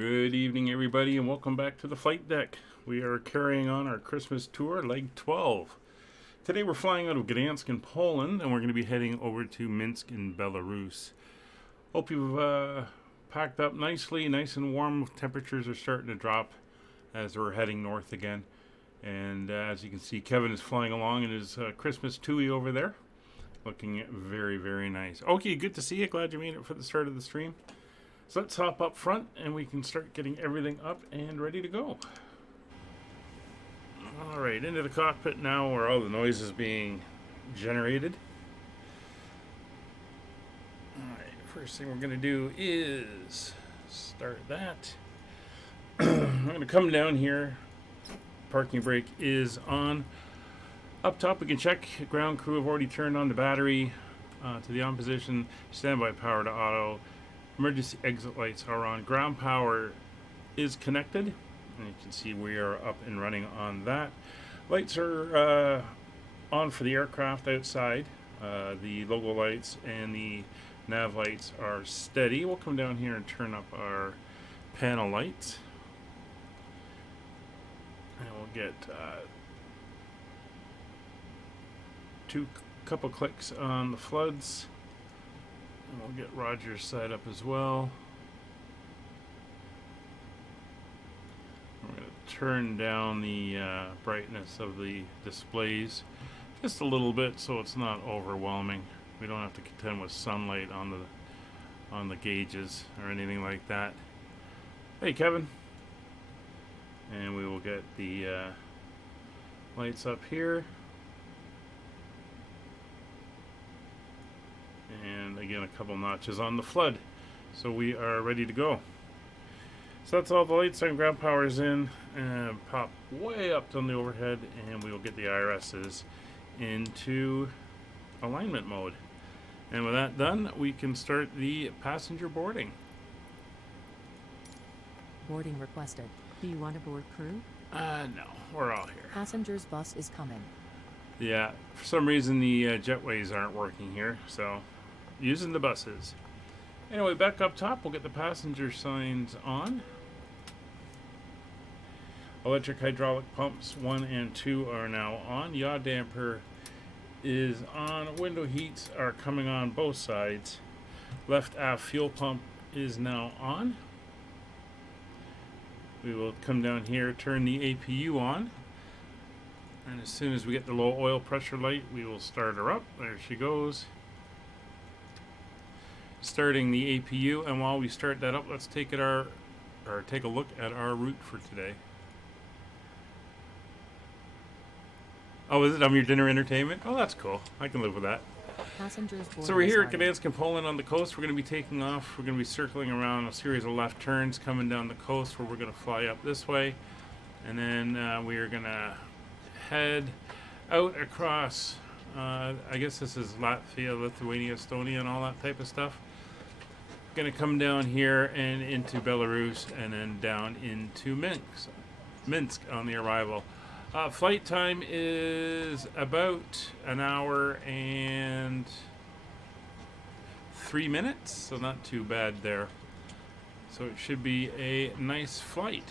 Good evening, everybody, and welcome back to the flight deck. We are carrying on our Christmas tour, leg 12. Today we're flying out of Gdańsk in Poland, and we're going to be heading over to Minsk in Belarus. Hope you've packed up nicely, nice and warm. Temperatures are starting to drop as we're heading north again. And as you can see, Kevin is flying along in his Christmas TUI over there. Looking very, very nice. Okay, good to see you. Glad you made it for the start of the stream. So let's hop up front and we can start getting everything up and ready to go. Alright, into the cockpit now where all the noise is being generated. Alright, first thing we're going to do is start that. I'm going to come down here. Parking brake is on. Up top we can check. Ground crew have already turned on the battery to the on position. Standby power to auto. Emergency exit lights are on. Ground power is connected, and you can see we are up and running on that. Lights are on for the aircraft outside. The logo lights and the nav lights are steady. We'll come down here and turn up our panel lights, and we'll get couple clicks on the floods. And we'll get Roger's side up as well. We're going to turn down the brightness of the displays just a little bit so it's not overwhelming. We don't have to contend with sunlight on the gauges or anything like that. Hey, Kevin. And we will get the lights up here. And again, a couple notches on the flood. So we are ready to go. So that's all the lights on. Ground power is in. And pop way up on the overhead. And we will get the IRSs into alignment mode. And with that done, we can start the passenger boarding. Boarding requested. Do you want to board crew? No. We're all here. Passengers bus is coming. Yeah. For some reason, the jetways aren't working here. So using the buses. Anyway, back up top, we'll get the passenger signs on. Electric hydraulic pumps 1 and 2 are now on. Yaw damper is on. Window heats are coming on both sides. Left aft fuel pump is now on. We will come down here, turn the APU on. And as soon as we get the low oil pressure light, we will start her up. There she goes. Starting the APU, and while we start that up, let's take a look at our route for today. Oh, is it your dinner entertainment? Oh, that's cool. I can live with that. Passengers boarding. So we're here at Gdańsk in Poland on the coast. We're going to be taking off. We're going to be circling around a series of left turns coming down the coast where we're going to fly up this way. And then we are going to head out across, I guess this is Latvia, Lithuania, Estonia, and all that type of stuff. Going to come down here and into Belarus and then down into Minsk on the arrival. Flight time is about an hour and 3 minutes, so not too bad there. So it should be a nice flight.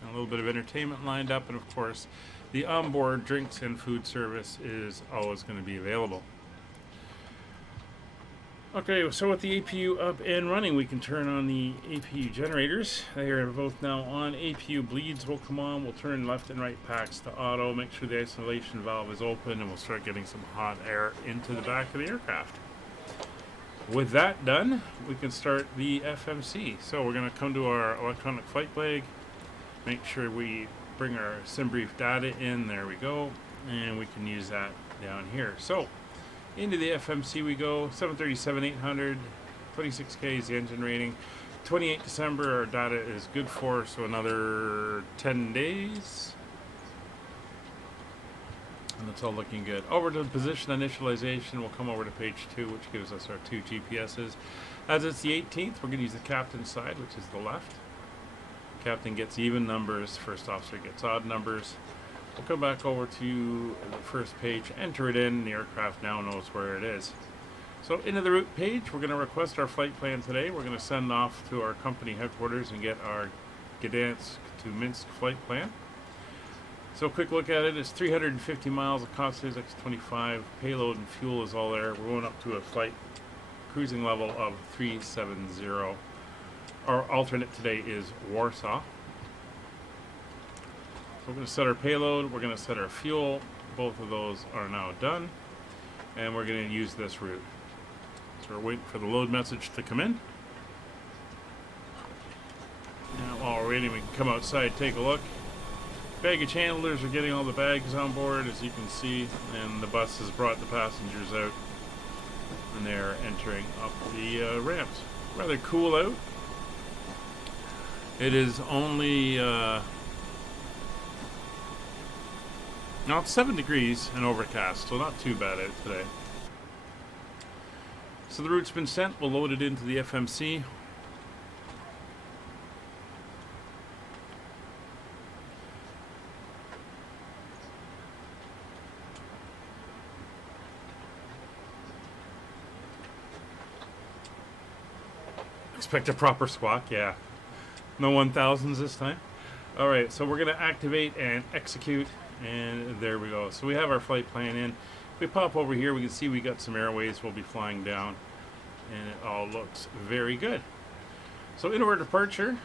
And a little bit of entertainment lined up, and of course the onboard drinks and food service is always going to be available. Okay, so with the APU up and running, we can turn on the APU generators. They are both now on. APU bleeds will come on. We'll turn left and right packs to auto, make sure the isolation valve is open, and we'll start getting some hot air into the back of the aircraft. With that done, we can start the FMC. So we're going to come to our electronic flight leg, make sure we bring our SimBrief data in. There we go, and we can use that down here. So into the FMC we go. 737-800, 26K is the engine rating. 28 December our data is good for, so another 10 days. And that's all looking good. Over to position initialization, we'll come over to page 2, which gives us our 2 GPSs. As it's the 18th, we're going to use the captain's side, which is the left. Captain gets even numbers, first officer gets odd numbers. We'll come back over to the first page, enter it in, the aircraft now knows where it is. So into the route page, we're going to request our flight plan today. We're going to send off to our company headquarters and get our Gdańsk to Minsk flight plan. So a quick look at it. It's 350 miles. The cost is X25. Payload and fuel is all there. We're going up to a flight cruising level of 370. Our alternate today is Warsaw. So we're going to set our payload. We're going to set our fuel. Both of those are now done. And we're going to use this route. So we're waiting for the load message to come in. Now while we're waiting, we can come outside, take a look. Baggage handlers are getting all the bags on board, as you can see, and the bus has brought the passengers out, and they're entering up the ramps. Rather cool out. It is only now it's 7 degrees and overcast, so not too bad out today. So the route's been sent. We'll load it into the FMC. Expect a proper squawk, yeah. No 1000s this time. Alright, so we're going to activate and execute, and there we go. So we have our flight plan in. If we pop over here, we can see we got some airways we'll be flying down, and it all looks very good. So in our departure,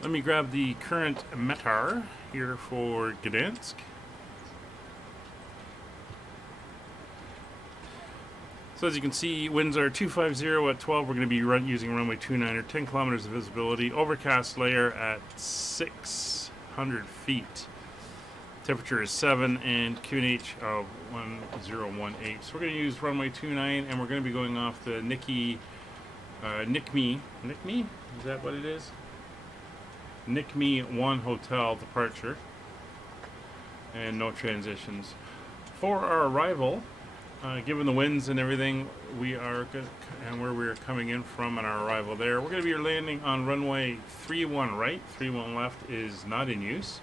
let me grab the current METAR here for Gdańsk. So as you can see, winds are 250 at 12. We're going to be using runway 29 or 10 kilometers of visibility. Overcast layer at 600 feet. Temperature is 7 and QNH of 1018. So we're going to use runway 29, and we're going to be going off the NICME. NICME? Is that what it is? NICME 1 hotel departure. And no transitions. For our arrival, given the winds and everything, we are good, and where we're coming in from on our arrival there, we're going to be landing on runway 31 right. 31 left is not in use.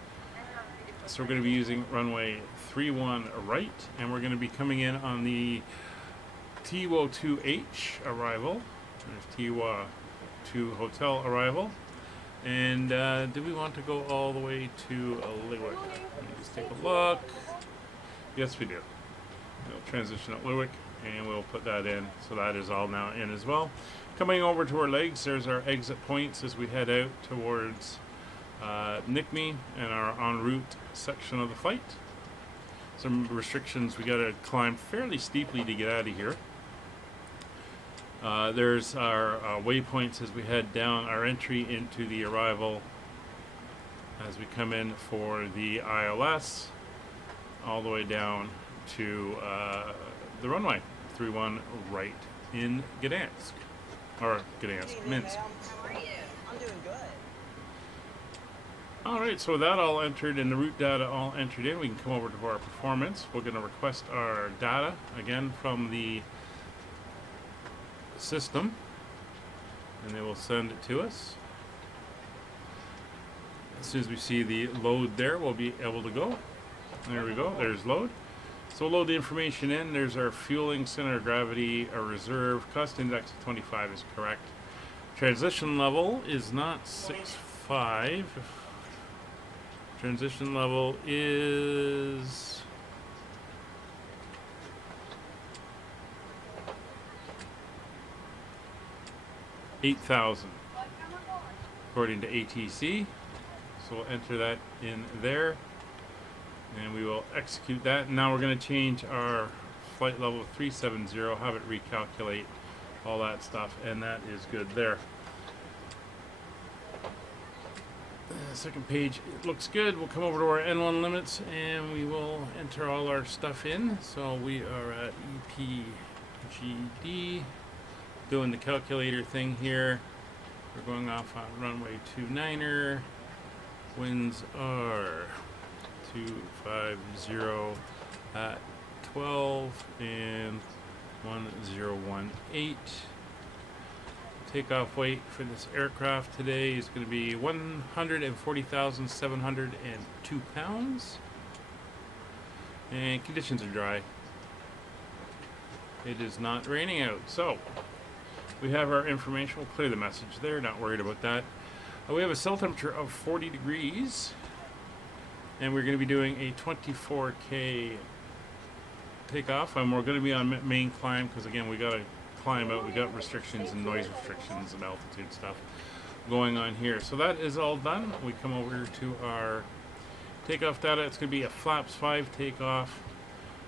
So we're going to be using runway 31 right, and we're going to be coming in on the TWO2H arrival. There's TWO2 hotel arrival. And do we want to go all the way to Liwok? Let me just take a look. Yes, we do. We'll transition at Liwok, and we'll put that in. So that is all now in as well. Coming over to our legs, there's our exit points as we head out towards NICME and our en route section of the flight. Some restrictions, we got to climb fairly steeply to get out of here. There's our waypoints as we head down, our entry into the arrival as we come in for the ILS, all the way down to the runway 31 right in Gdańsk, or Gdańsk, Minsk. How are you? I'm doing good. Alright, so that all entered and the route data all entered in. We can come over to our performance. We're going to request our data again from the system, and they will send it to us. As soon as we see the load there, we'll be able to go. There we go, there's load. So we'll load the information in. There's our fueling, center of gravity, our reserve. Cost index of 25 is correct. Transition level is not 6.5. Transition level is 8,000 according to ATC. So we'll enter that in there, and we will execute that. Now we're going to change our flight level 370, have it recalculate all that stuff, and that is good there. Second page, it looks good. We'll come over to our N1 limits, and we will enter all our stuff in. So we are at EPGD, doing the calculator thing here. We're going off on runway 29er. Winds are 250 at 12 and 1018. Takeoff weight for this aircraft today is going to be 140,702 pounds. And conditions are dry. It is not raining out. So, we have our information. We'll clear the message there. Not worried about that. We have a cell temperature of 40 degrees. And we're going to be doing a 24K takeoff. And we're going to be on main climb because, again, we got to climb out. We got restrictions and noise restrictions and altitude stuff going on here. So that is all done. We come over to our takeoff data. It's going to be a flaps 5 takeoff.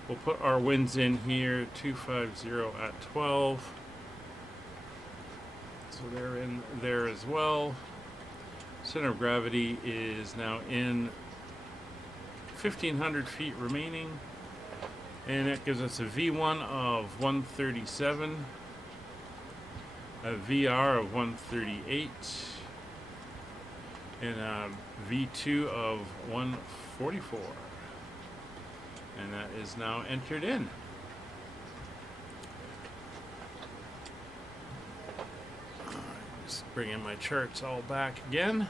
We'll put our winds in here, 250 at 12. So they're in there as well. Center of gravity is now in 1,500 feet remaining. And that gives us a V1 of 137, a VR of 138, and a V2 of 144. And that is now entered in. Just bring in my charts all back again.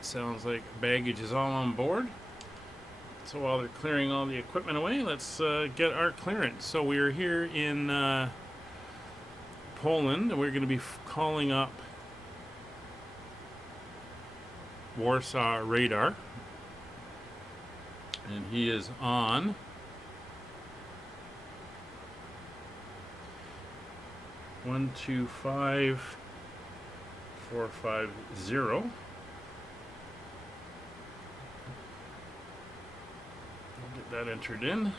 Sounds like baggage is all on board. So while they're clearing all the equipment away, let's get our clearance. So we are here in Poland, and we're going to be calling up Warsaw radar, and he is on 125450. We'll get that entered in.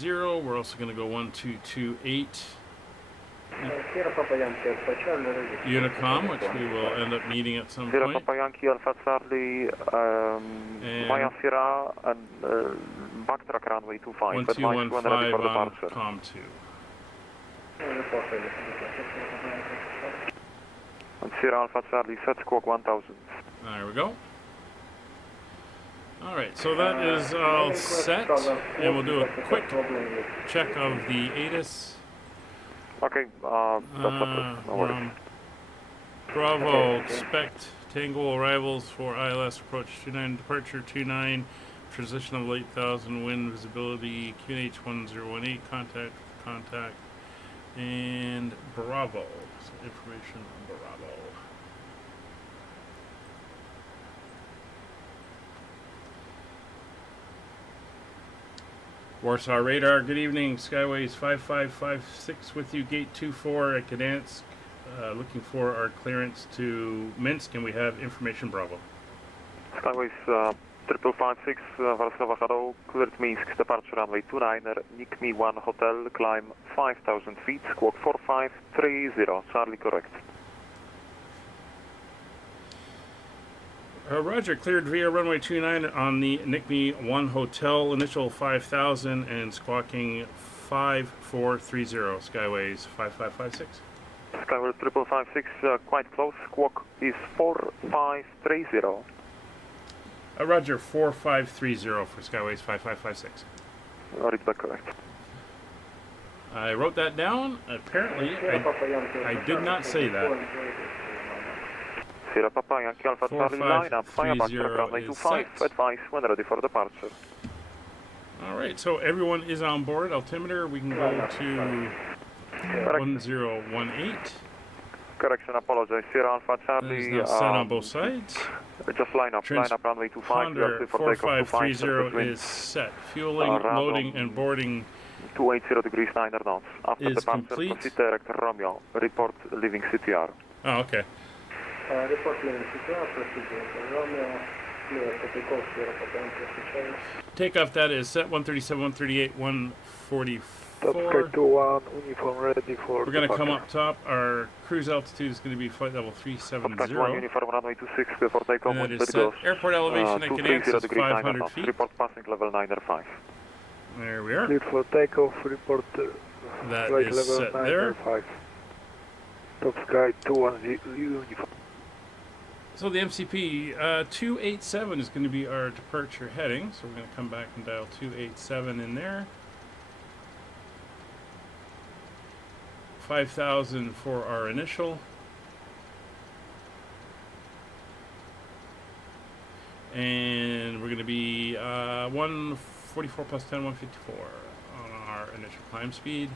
We're also going to go 1228 Unicom, which we will end up needing at some point. Papa Yankee Alpha Charlie, Maya Sierra, and backtrack runway 25. 1215 on COM 2. And Sierra Alpha Charlie, set squawk 1000. There we go. Alright, so that is all set, and we'll do a quick check of the ATIS. Okay, that's separate, no worries. Bravo, expect Tango arrivals for ILS approach 29, departure 29, transition of 8,000, wind visibility, QNH 1018, contact, and Bravo. So information on Bravo. Warsaw Radar, good evening. Skyways 5556 with you. Gate 24 at Gdańsk. Looking for our clearance to Minsk, and we have information Bravo. Skyways 5556, Warsaw Hello, cleared Minsk, departure runway 29er, Nick Me 1 Hotel, climb 5,000 feet, squawk 4530, Charlie correct. Roger, cleared via runway 29 on the NICME 1 Hotel, initial 5,000 and squawking 5430, Skyways 5556. Skyways 5556, quite close, squawk is 4530. Roger, 4530 for Skyways 5556. Read back correct. I wrote that down. Apparently, I did not say that. Sierra Papa Yankee Alpha Charlie line up, fire back to runway 25, advise when ready for departure. Alright, so everyone is on board. Altimeter, we can go to 1018. Correction, apologize. Sierra Alpha Charlie. It is now set on both sides. Just line up runway 25. Ponder 4530 is set. Fueling, loading, and boarding 280 degrees 9 knots. After is departure, complete. proceed direct Romeo. Report leaving CTR. Oh, okay. Report leaving CTR, proceed direct Romeo. Takeoff data is set 137, 138, 144. Uniform ready for We're going to come up top. Our cruise altitude is going to be flight level 370. Uniform runway 26 before takeoff. And that is set. Airport elevation at Gdańsk is 500 feet. Report passing level 905. There we are. Clear for takeoff, report That flight is level set there. 905. Top sky 210 uniform. So the MCP 287 is going to be our departure heading. So we're going to come back and dial 287 in there. 5,000 for our initial. And we're going to be 144 plus 10, 154 on our initial climb speed.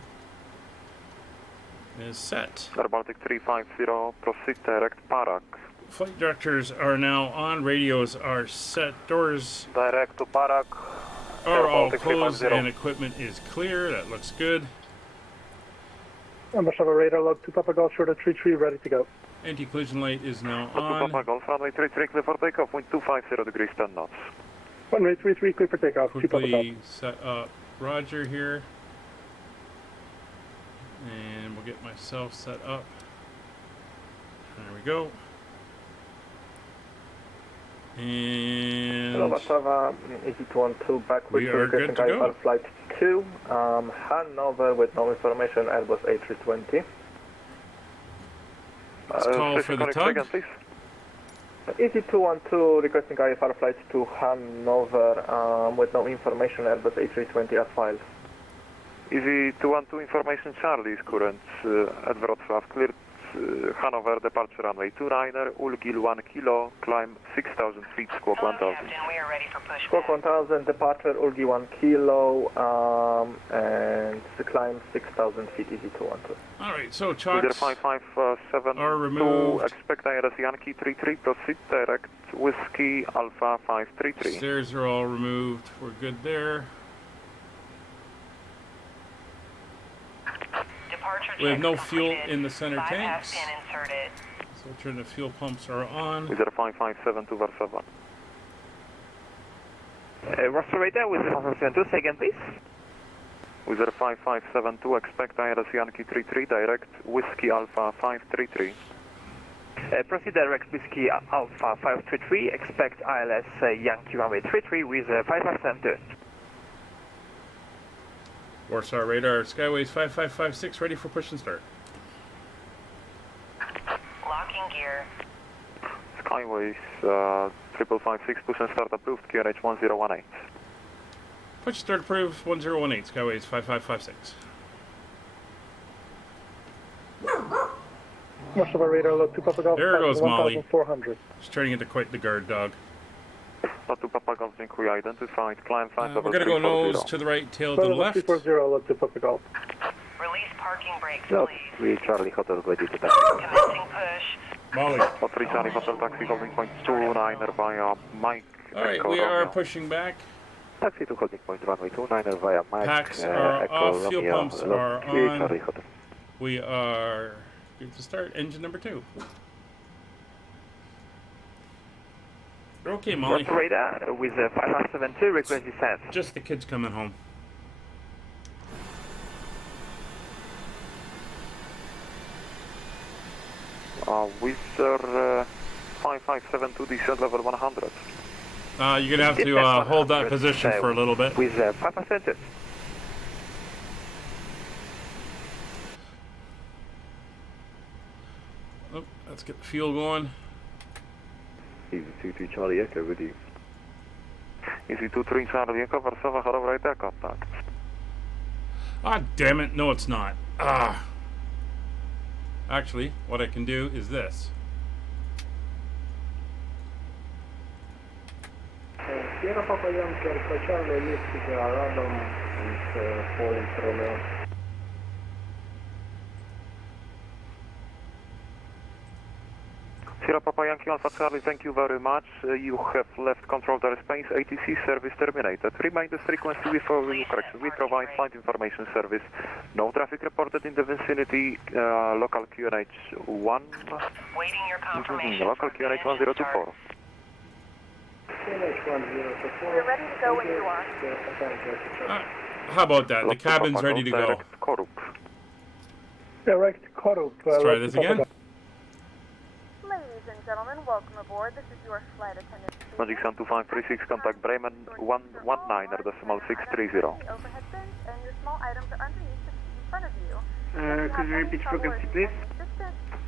Is set. Baltic 350, proceed direct Parak. Flight directors are now on. Radios are set. Doors Direct to Parak. are all Baltic closed 350. and equipment is clear. That looks good. Warszawa radar log 2 Papa Golf short of 33, ready to go. Anti-collision light is now 2 Papa on. Golf, runway 33, clear for takeoff, wind 250 degrees, 10 knots. Runway 33, clear for takeoff, 2 Papa Golf. Quickly set up Roger here. And we'll get myself set up. There we go. And Warszawa, EC212 back with we are good to go. flight 2, Hanover with no information, Airbus A320. Let's call for the tug. Again, please. EC212 requesting IFR flight to Hanover with no information, Airbus A320 as filed. Easy 212 information, Charlie is current at Wrocław, cleared Hanover, departure runway 29er, Ulgil 1 kilo, climb 6,000 feet, squawk 1,000. Captain, we are ready for pushback. Squawk 1000, departure Ulgi 1 kilo, and climb 6,000 feet, EC212. Alright, so Leader chocks 557 are removed. expect IRS Yankee 33, proceed direct Whiskey Alpha 533. Stairs are all removed. We're good there. Departure We have checks no fuel completed. in the center 5 tanks. has been inserted. So turn the fuel pumps are on. Leader 557 to Warszawa. Roster radar with 572, say again please. Wizard 5572, expect IRS Yankee 33, direct Whiskey Alpha 533. Proceed direct Whiskey Alpha 533, expect ILS Yankee runway 33 with 5572. Warsaw radar, Skyways 5556, ready for push and start. Locking gear. Skyways 5556, push and start approved, QNH 1018. Push start approved, 1018, Skyways 5556. Warszawa radar log 2 Papa Golf, There goes Molly. 1,400. She's turning into quite the guard dog. Not to Papa Golf, inquiry identified, climb flight We're level gonna go 340. nose to the right, tail to the Level left. 340 log 2 Papa Golf. Release parking brakes, No, please. 3 Charlie Hotel ready to taxi. Commencing push. Molly. Not 3 Charlie Hotel Taxi, holding point 29er via Mike. Alright, Echo we are Romeo. pushing back. Taxi to holding point runway 29 via Mike. Packs are Echo off, fuel Romeo, pumps log are 3 on. Charlie Hotel. We are good to start. Engine number 2. Okay, Molly. Roster radar with 5572, request descent. Just the kids coming home. Wizard 5572, descent level 100. You're gonna have to hold that position for a little bit. With 5%. Oh, let's get the fuel going. Easy 23 Charlie Echo with you. Easy 23 Charlie Echo, Warszawa, hello, right there, contact. Ah, damn it. No, it's not. Ah. Actually, what I can do is this. Sierra Papa Yankee Alpha Charlie, lift to random with point Romeo. Sierra Papa Yankee Alpha Charlie, thank you very much. You have left controlled airspace, ATC service terminated. Remind the frequency before we correction. We provide flight information service. No traffic reported in the vicinity. Local QNH 1. Waiting your confirmation. Local for QNH 1024. We're ready to go when you are. How about that? The cabin's ready to go. Direct Korup. Direct Korup. Let's try this again. Ladies and gentlemen, welcome aboard. This is your flight attendant. Magic Sun 2536, contact Bremen 119er decimal 630. Overhead bins and your small items are underneath the seat in front of you. Could you repeat frequency, please?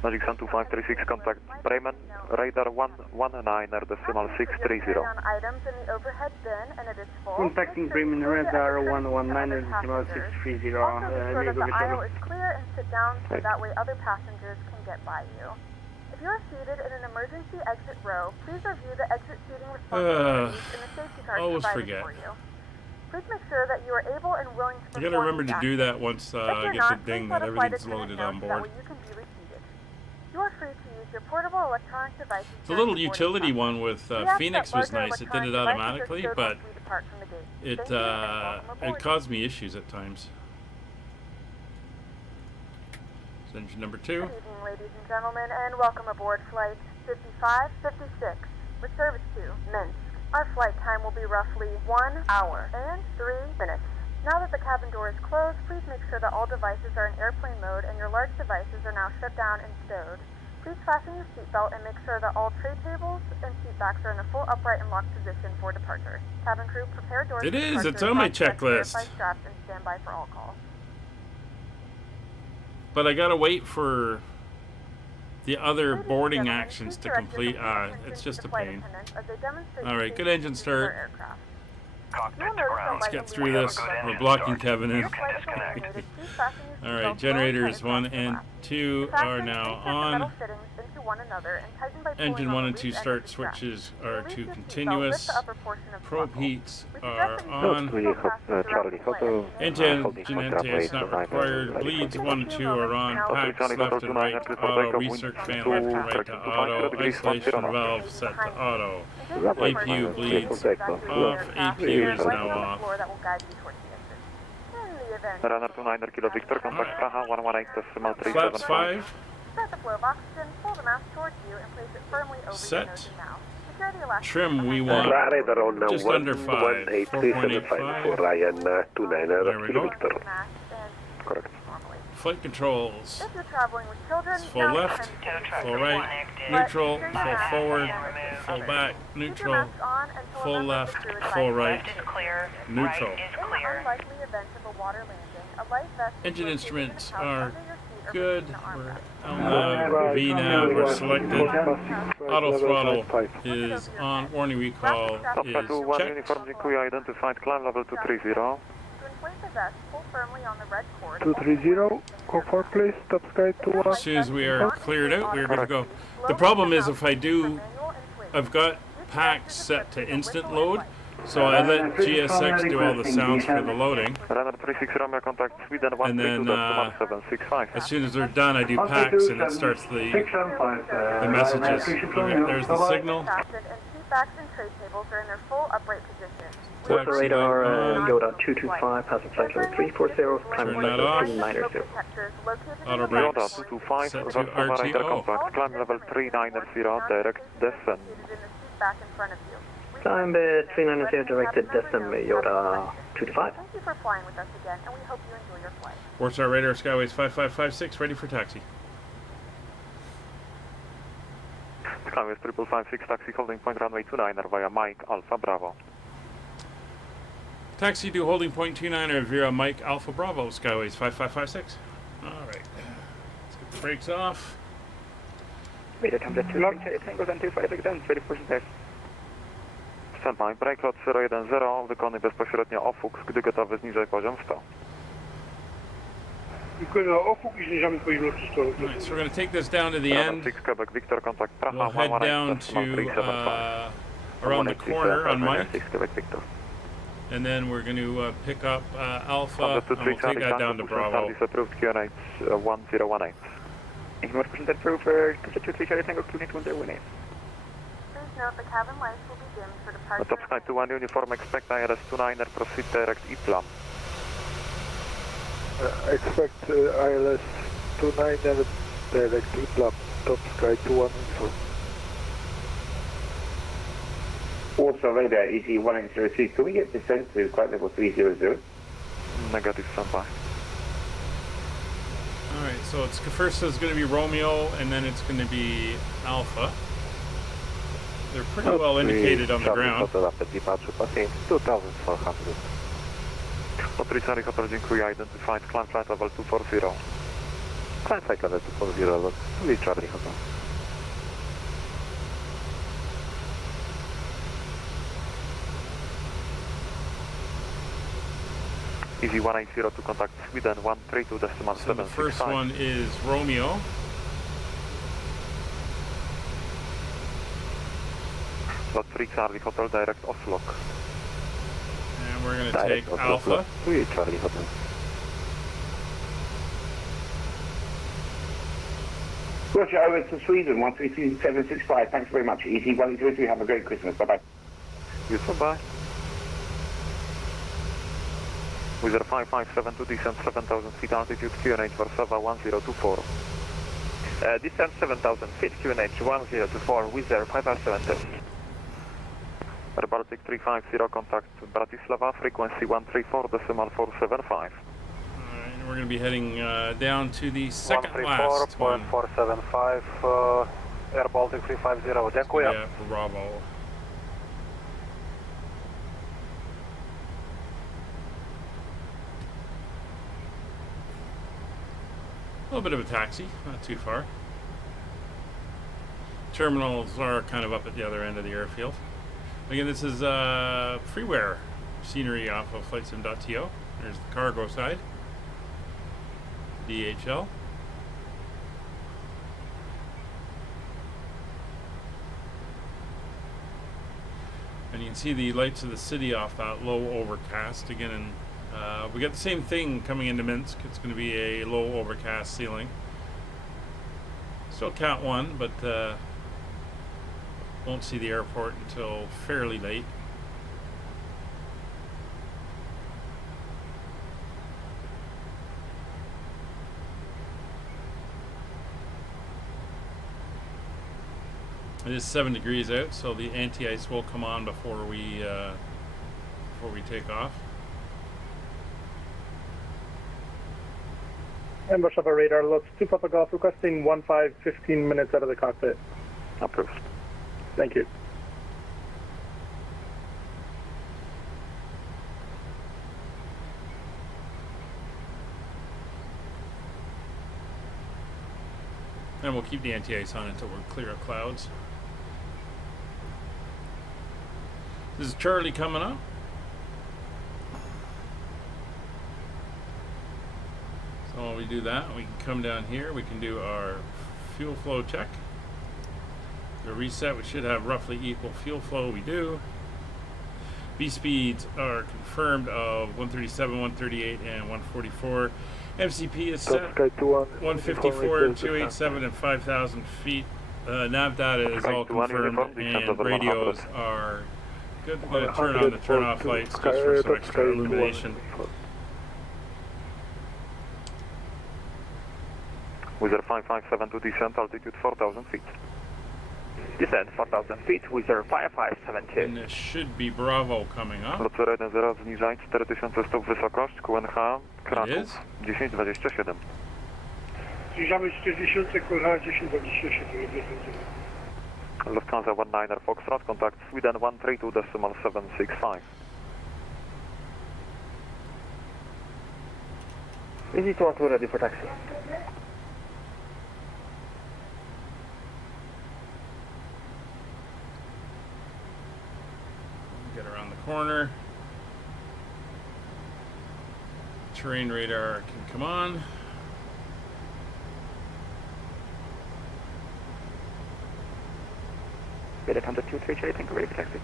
Magic Sun 2536, contact Bremen, radar 119.630. On items in the overhead bin, and it is full. Contacting Bremen radar 119.630. Also be sure that the aisle is clear and sit down so that way other passengers can get by you. If you are seated in an emergency exit row, please review the exit seating responsibilities in the safety card always provided forget. for you. Please make sure that you are able and willing to You gotta perform remember these to do actions. that once If I you're get not, the ding please that let a flight everything's attendant loaded know on so that board. way you can be reseated. You are free to use your portable electronic devices. The little utility one with We ask Phoenix that was larger nice. It did electronic it devices are automatically, stored but once we depart from the gate. it Thank you, and welcome it aboard. caused me issues at times. It's engine number 2. Good evening, ladies and gentlemen, and welcome aboard Flight 5556 with service to Minsk. Our flight time will be roughly 1 hour and 3 minutes. Now that the cabin door is closed, please make sure that all devices are in airplane mode and your large devices are now shut down and stowed. Please fasten your seatbelt and make sure that all tray tables and seat backs are in a full upright and locked position for departure. Cabin crew, prepare doors It for is, departure, it's on my fasten your checklist. verify straps, and stand by for all calls. But I gotta wait for the other Ladies and boarding gentlemen, actions please to direct your complete. attention It's to just the a flight pain. attendants as they demonstrate All right, the good safety engine of start. our aircraft. Cockpit You'll to notice a ground. light Let's get through illuminated this. on the We're engine blocking start. Kevin in. Flight is Disconnect. illuminated. Please fasten your All right, seatbelt generators well 1 and and fasten 2 Fasten, are please now set the metal on. fittings into one another and tighten by pulling Engine on 1 the and loose 2 end of start the strap. switches To are release to your seatbelt, continuous. lift the upper portion of the Probe buckle. heats We are suggest that you on. hold fast throughout Charlie the flight. Hotel. Engine Holding and point anti-ice not runway required. 29, Bleeds ready 1 and 2 are on. Packs left and right to auto. Research fan left and right to auto. Isolation valve set to auto. APU bleeds off. APU is now off. Runner 29 Kilo Victor, contact Praha 118.37. Flaps 5. Start the flow of oxygen, pull the mask towards you, and place it firmly over Set. your nose and mouth. Secure the elastic Trim we behind want Radar on just under 5. 18375 for 4.85. Ryan There 29 we Kilo go. Victor. the mask and Correct. normally. Flight controls. If you're traveling with children, Full now left, is the time to full use right, your neutral, But full keep your mask forward, on. full back, Keep your neutral, mask on until a full member of left, the crew is full advised. right, Left is clear. neutral. Right is In the clear. unlikely event of a water landing, a life vest is Engine located in the instruments pouch are under your seat or good. between the arm We're rests. on the VNAV, we're selected. Auto throttle is on. Warning recall Top is 2-1 checked. uniform, dziękuję. Identified climb level 230. To inflate the vest, pull firmly on the red cord. 230, go for please, top sky If your 21. As soon as we are cleared out, we're good to go. The problem is if I do, I've got packs set to instant load, so I let GSX do all the sounds for the loading. Runner 36 Romeo, contact Sweden And then, 132.765. As soon as they're done, I do packs and it starts the messages. Okay, there's the signal. Fastened and seat backs and tray tables are in their full upright position. Taxi Radar on. Yoda 225, passing flight level 340, climbing Turn flight that level off. 390. Auto Yoda brakes 225, set to Warszawa Rider, RTO. contact climb level 390, direct descent. Climb 390, directed descent, Yoda 225. Thank you for flying with us again, and we hope you enjoy your flight. Warsaw Radar Skyways 5556, ready for taxi. Skyways 5556, taxi holding point runway 29 via Mike Alpha Bravo. Taxi to holding point 29er via Mike Alpha Bravo, Skyways 5556. Alright. Let's get the brakes off. Radar template 2 Tango 256, ready for test. Standby, break lot 010, wykonuj bezpośrednio ofuk, gdy gotowy zniżaj poziom 100. Alright, so we're going to take this down to the Runner end. 6 Quebec Victor, contact Praha We'll head down 118.375. to around the corner on Mike, 6 Quebec Victor. and then we're going to pick up Alpha, and we'll take that down to Bravo. Service approved QNH 1018. Ignore percent approved for 223 Charlie Tango 281. Please note the cabin lights will be dimmed for departure. Top Sky 21 uniform, expect IRS 29er, proceed direct E-plan. Expect ILS 29 direct E-plan, top sky 21 info. Also radar EG 1803, can we get descent to flight level 300? Negative, standby. Alright, so it's first is going to be Romeo, and then it's going to be Alpha. They're pretty well indicated on the ground. Hotel Rapid departure passing 2400. Hotel Charlie Hotel, dziękuję. Identified climb flight level 240. Climb flight level 240, lot 3 Charlie Hotel. Easy 180 to contact Sweden 132.765. So the first one is Romeo. Lot 3 Charlie Hotel, direct Oslo. And we're going to take Alpha. 3 Charlie Hotel. Roger, over to Sweden, 132.765. Thanks very much. Easy 103, have a great Christmas. Bye-bye. You too, bye. Wizard 557 to descent 7,000 feet altitude, QNH Warszawa 1024. Descent 7,000 feet, QNH 1024, Wizard 557. Baltic 350, contact Bratislava, frequency 134.475. Alright, we're going to be heading down to the second last one. 134.475, Air Baltic 350, dziękuję. Yeah, Bravo. A little bit of a taxi, not too far. Terminals are kind of up at the other end of the airfield. Again, this is freeware scenery off of flightsim.to. There's the cargo side, DHL. And you can see the lights of the city off that low overcast. Again, and we got the same thing coming into Minsk. It's going to be a low overcast ceiling. Still Cat 1, but won't see the airport until fairly late. It is 7 degrees out, so the anti-ice will come on before we take off. And Warszawa radar, lots 2 Papa Golf, requesting 15 minutes out of the cockpit. Approved. Thank you. And we'll keep the anti-ice on until we're clear of clouds. This is Charlie coming up. So while we do that, we can come down here. We can do our fuel flow check. The reset, we should have roughly equal fuel flow. We do. V speeds are confirmed of 137, 138, and 144. MCP is set 154, 287, and 5,000 feet. Nav data is all confirmed, and radios are good. I'm going to turn on the turn-off lights just for some extra illumination. Wizard 557 to descent, altitude 4,000 feet. Descent 4,000 feet, Wizard 5572. And this should be Bravo coming up. Lot 010, zniżaj 4000 stóp wysokość, QNH, Kraków 1027. Zbliżamy się 40, QNH 1027. Lufthansa 19er Foxtrot, contact Sweden 132.765. Easy 22, ready for taxi. Get around the corner. Terrain radar can come on. Beta Thunder 23, Charlie, thank you, ready for taxi.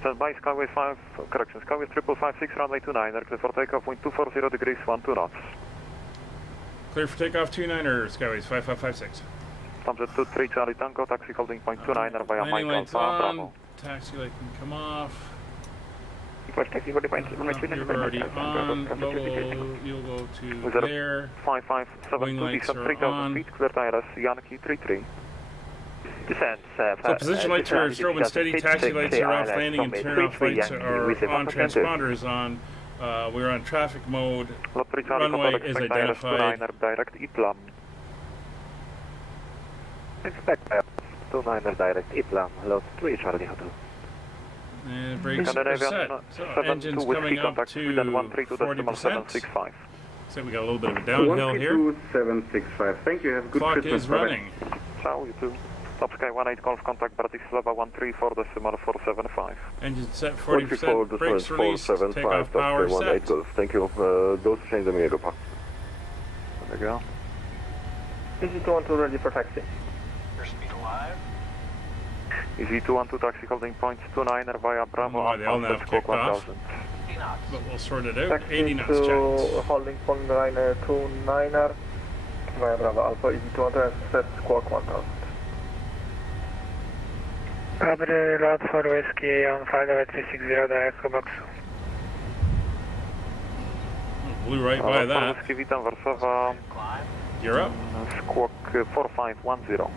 Stand by, Skyway 5, correction, Skyway 5556, runway 29, clear for takeoff, wind 240 degrees, 12 knots. Clear for takeoff 29er, Skyways 5556. Thumbs 23, Charlie Tango, taxi holding point 29er via Landing Mike lights Alpha, on, Bravo. taxi light can come off. Request taxi, holding point, You're already on, you'll go to there. 557 Wing to lights descent are 3,000 on. feet, clear ILS Yankee 33. Descent, So position lights are strobe and steady, taxi lights are off, landing and turn off lights are on, transponder is on. We're on traffic mode, Lot 3 Charlie runway Hotel, is expect ILS identified. 29er direct Iplam. expect 29er direct, Iplam, Lot 3 Charlie Hotel. And brakes are Scandinavia set. So 72 engine's whiskey coming up contact Sweden to 132 decimal 40%. 765. So we got a little bit of a downhill here. 132.765. Thank you. Have a good Clock Christmas. is Bye-bye. running. Ciao, you too. Top Sky 18 Golf contact Bratislava 134 decimal 475. Engine set 40%. Brakes released. 475, Takeoff power Top Sky 18 set. Golf. Thank you. Do change the Miego Park. There we go. Easy 212 ready for taxi. Easy 212 taxi holding points 29er via Bravo. Why they all Alpha, now Squawk kicked off. 1000. But we'll sort it out. Taxi 80 knots to checked. holding point liner 29er via Bravo Alpha, easy 212, set squawk 1000. Cabry load for whiskey on 50360 direct box. Blew right by that. Polski, witam Warszawa. You're up. Squawk 4510.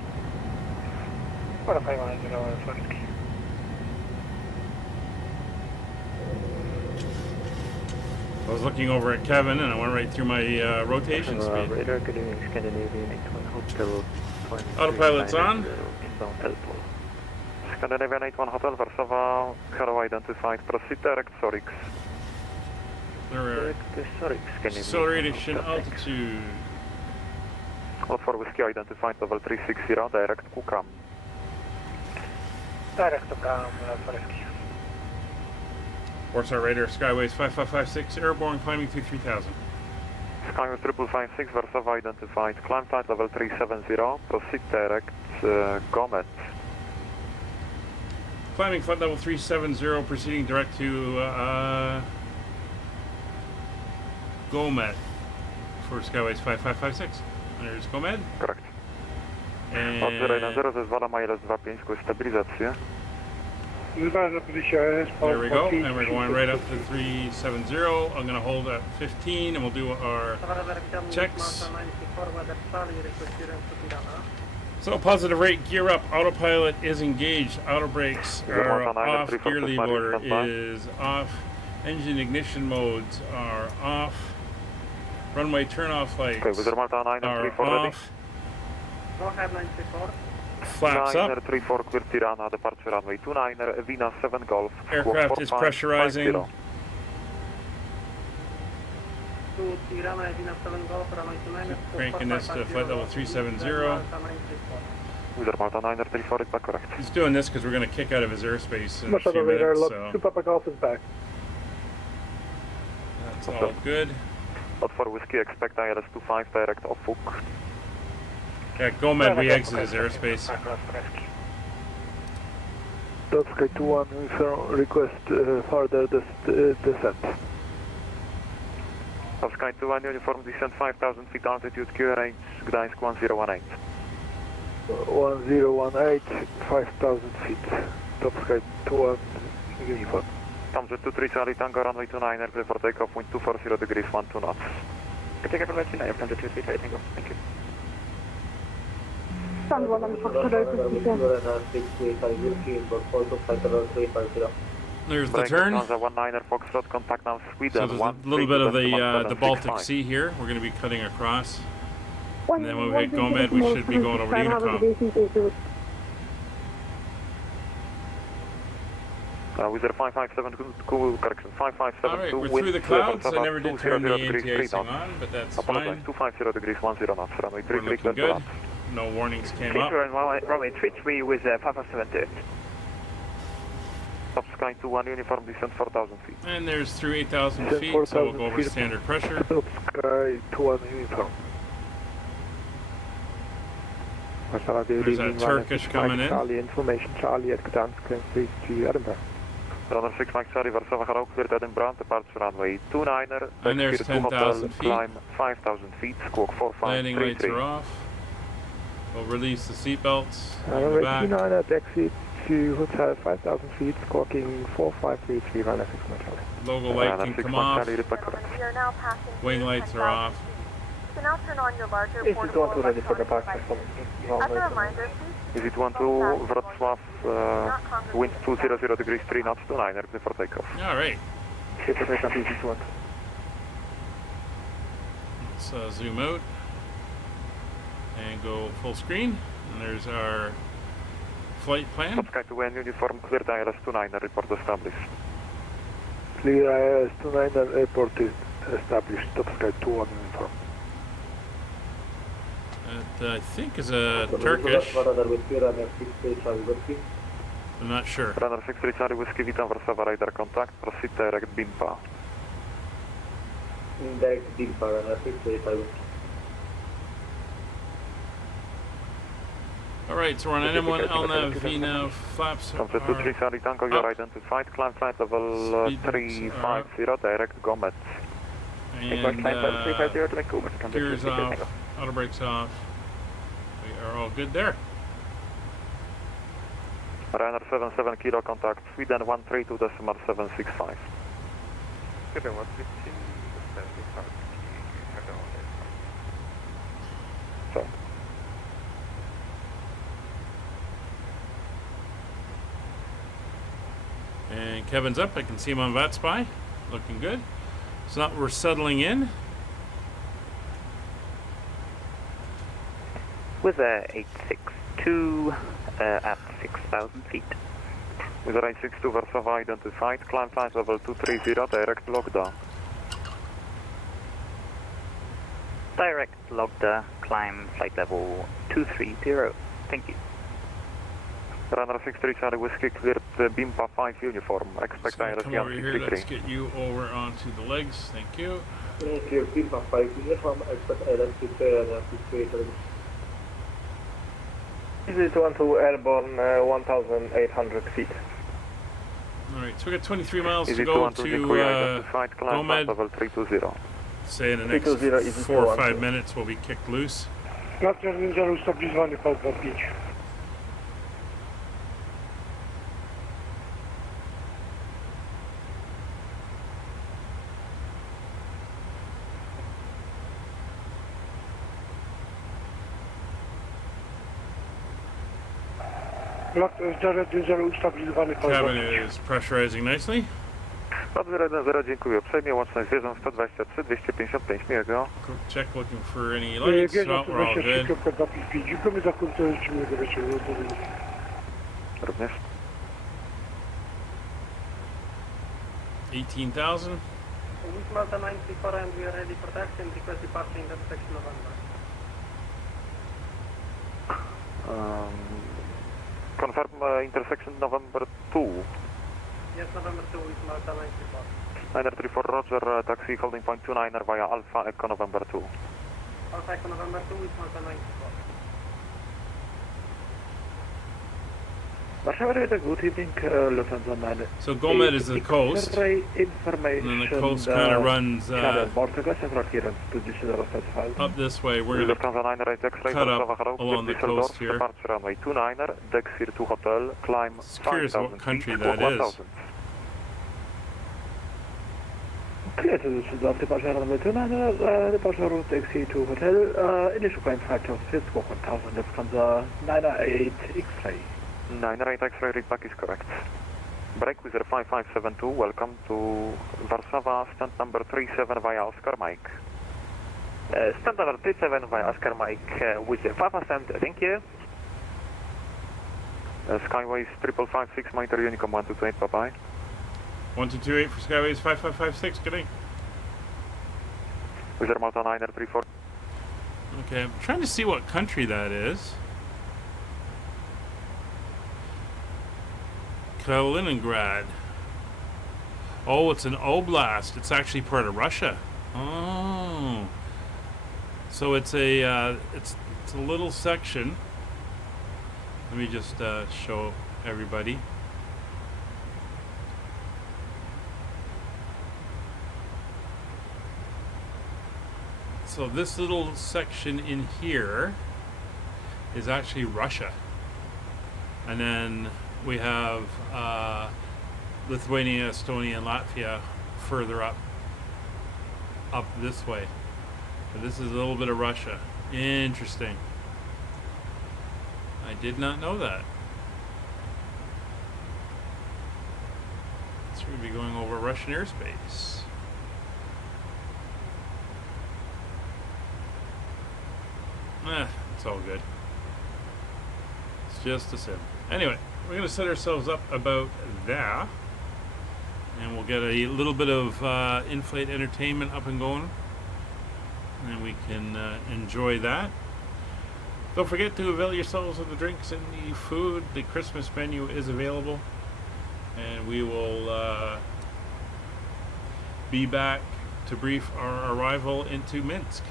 4510 for whiskey. I was looking over at Kevin and I went right through my rotation speed. Radar, good evening, Scandinavia, 81 Hotel, Autopilot's on. inbound helpful. Scandinavian 81 Hotel Warszawa. Hello identified. Proceed direct Sorix. Acceleration altitude. Hold for whiskey identified level 360 direct Kukam. Direct to Cam for whiskey. Warsaw Radar, Skyways 5556, airborne, climbing through 3000. Skyway 5556 Warszawa identified. Climb type level 370. Proceed direct Gomet. Climbing flight level 370, proceeding direct to Gomet for Skyways 5556. There's Gomet. Correct. And Od 0 na 0 zezwalam ILS 25 zgłoś stabilizację. there we go, and we're going right up to 370. I'm going to hold at 15 and we'll do our checks. So positive rate, gear up, autopilot is engaged, auto brakes are off, gear leave order is off, engine ignition modes are off, runway turn-off lights Okay, with Malta 9 are 34 ready. off, flaps up, 934 clear Tirana, departure runway 29er, Vina 7 Golf. aircraft is pressurizing, cranking this to flight level 370. With Malta 934 is back correct. He's doing this because we're going to kick out of his airspace in a few Radar, minutes, look, so Papa Golf is back. that's all good. Hot for whiskey, expect ILS 25 direct off hook. Yeah, Gomet, we exit his airspace. Sky 21, request further descent. Sky 21, uniform descent 5000 feet altitude, QRH, Gdańsk 1018. 1018, 5000 feet. Top Sky 21, uniform. Tamże 23 Charlie Tango, runway 29er, clear for takeoff, wind 240 degrees, 12 knots. Can take it from 29, Tamże 23 Charlie Tango, thank you. There's the turn. Lufthansa 19er, Foxtrot, contact now Sweden. So there's a little bit of the Baltic Sea here. We're going to be cutting across. And then when we hit Gomet, we should be going over to Unicom. Wizard 557, correction, 557. Alright, we're through the clouds. I never did turn the anti-icing on, but that's fine. 250 degrees, 10 knots, runway We're 33, looking good. No warnings came up. Runway 33 with 572. Top Sky 21, uniform descent 4,000 feet. And there's through 8,000 feet, so we'll go over standard pressure. Top Sky 21, uniform. There's that Turkish coming in. Charlie, information Charlie at Gdańsk and please to Edinburgh. Runner 6 Mike Charlie, Warszawa, hello, cleared Edinburgh, departure runway 29er. And there's 10,000 feet. Climb 5,000 feet, squawk 4533. Landing lights are off. We'll release the seatbelts on the Runway back. 29 at exit to hotel 5,000 feet, squawking 4533, runner 6 Mike Charlie. Logo light can come off. Wing lights are off. You can now turn on your larger Is it portable one to ready for electronic departure? devices. As a reminder, please Is it 1 to Wrocław, wind 200 degrees, 3 knots, 29er, clear for takeoff. Alright. Clear for takeoff, easy to 1. Let's zoom out and go full screen. And there's our flight plan. Sky 2 and uniform, clear ILS 29, report established. Clear ILS 29, report established. Top Sky 2 on uniform. That I think is a Turkish. I'm not sure. Runner 63 Charlie Whiskey, witam, Warszawa, radar contact, proceed direct BIMPA. Direct BIMPA, runner 63 Charlie Whiskey. Alright, so we're on NM1 LNAV, VNAV, flaps are... Comfort 23 Charlie Tango, you're up. identified, climb flight level Speed brakes are 350, direct GOMET. And gears off, auto brakes off. We are all good there. Runner 77 kilo contact, Sweden 132.765. So. And Kevin's up. I can see him on VATSPY. Looking good. So now we're settling in. With 862 at 6,000 feet. With 862 Warsaw identified, climb flight level 230, direct Logda. Direct Logda, climb flight level 230. Thank you. Runner 63 Charlie Whiskey, cleared BIMPA 5 uniform, expect So ILS come over here. 63. Let's get you over onto the legs. Thank you. Clear BIMPA 5 uniform, expect ILS 63. This is 12 airborne, 1,800 feet. Alright, so we got 23 miles to Easy go 212 to identified, climb flight GOMED. level 320. Say in the next 320 is 4 or 5 212. minutes we'll be kicked loose. Nocturne stabilizowany po 25. Cabin is pressurizing nicely. Pod 010, dziękuję. Uprzejmie, łączność zwierząt 123, 255, miłego. Check looking for any lights. No, we're all good. Również. 18,000. With Malta 94 and we are ready for taxi and request departure in that section November. Confirm intersection November 2. Yes, November 2 with Malta 94. 934 Roger, taxi holding point 29er via Alpha Echo November 2. Alpha Echo November 2 with Malta 94. Good evening, Lufthansa 9. So GOMED is the coast. And then the coast kind of runs up this way. We're going to Lufthansa 9 right X-ray, cut up Warszawa, Harrow, along the Düsseldorf, coast here. departure runway 29er, Dexir to hotel, climb Just curious 5,000 what country feet, that squawk is. 1,000. Clear to Düsseldorf, departure runway 29, departure route taxi to hotel, initial climb 5,000 feet, squawk 1,000, Lufthansa 98 X-ray. 9 right X-ray, readback is correct. Break with 5572, welcome to Warsaw, stand number 37 via Oscar Mike. Stand number 37 via Oscar Mike with 5%, thank you. Skyways 5556, monitor Unicom 1228, bye-bye. 1228 for Skyways 5556. Good day. With Malta 934. Okay, I'm trying to see what country that is. Kaliningrad. Oh, it's an oblast. It's actually part of Russia. Oh, so it's a little section. Let me just show everybody. So this little section in here is actually Russia, and then we have Lithuania, Estonia, and Latvia further up this way. But this is a little bit of Russia. Interesting. I did not know that. So we'll be going over Russian airspace. It's all good. just a sim. Anyway, we're going to set ourselves up about that. And we'll get a little bit of in-flight entertainment up and going. And we can enjoy that. Don't forget to avail yourselves of the drinks and the food. The Christmas menu is available. And we will be back to brief our arrival into Minsk.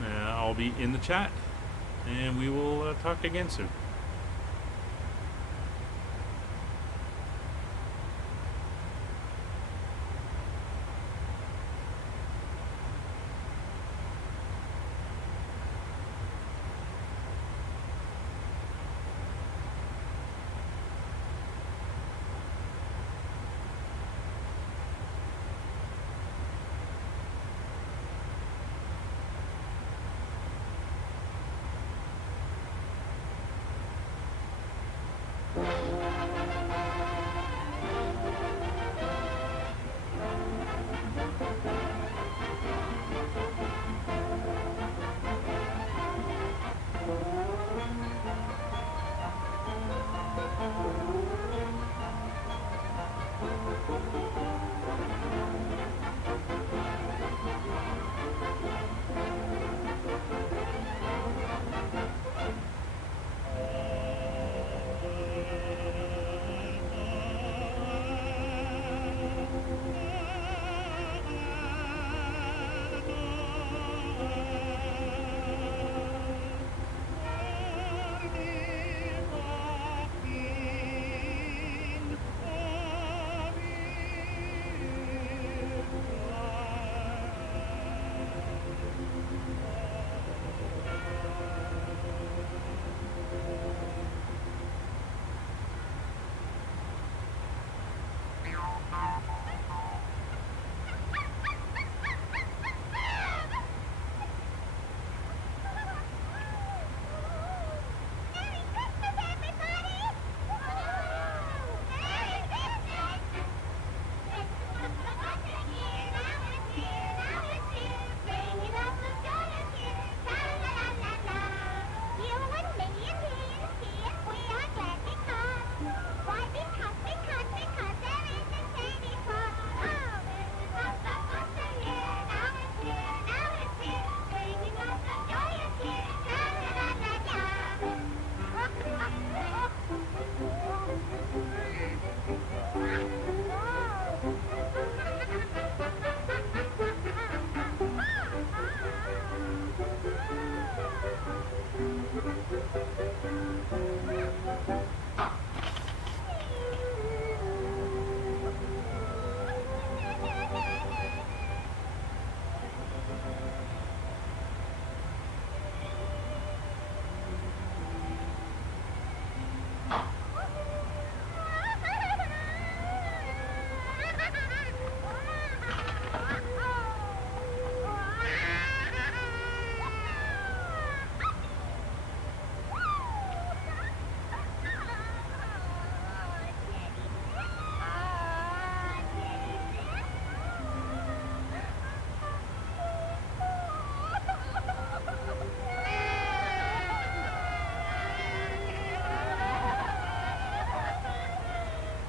I'll be in the chat. And we will talk again soon.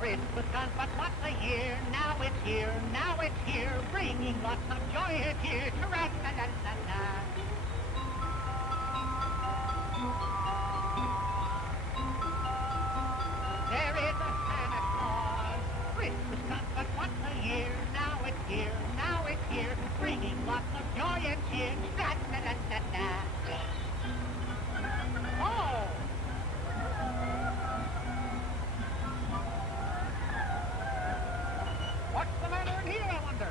Christmas gone, but what's a year? Now it's here, now it's here, bringing lots of joy and cheer. Ta-ra-la-la-la-la. There is a Santa Claus. Christmas gone, but what's a year? Now it's here, now it's here, bringing lots of joy and cheer. Ta-ra-la-la-la-la. Oh! What's the matter in here, I wonder?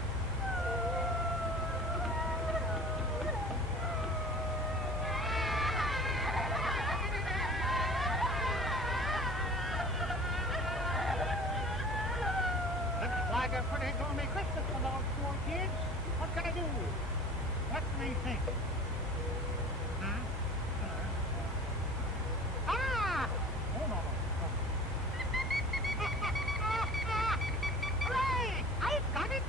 Looks like a pretty gloomy Christmas for those poor kids. What can I do? What do you think? Huh? Ah! Oh, no. Hooray! I've got it!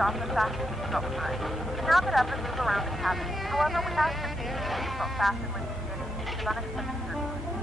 stop and fasten seatbelt sign. Now get up and move around the cabin. However, we ask that you keep your seatbelt fastened when seated in case of unexpected turbulence.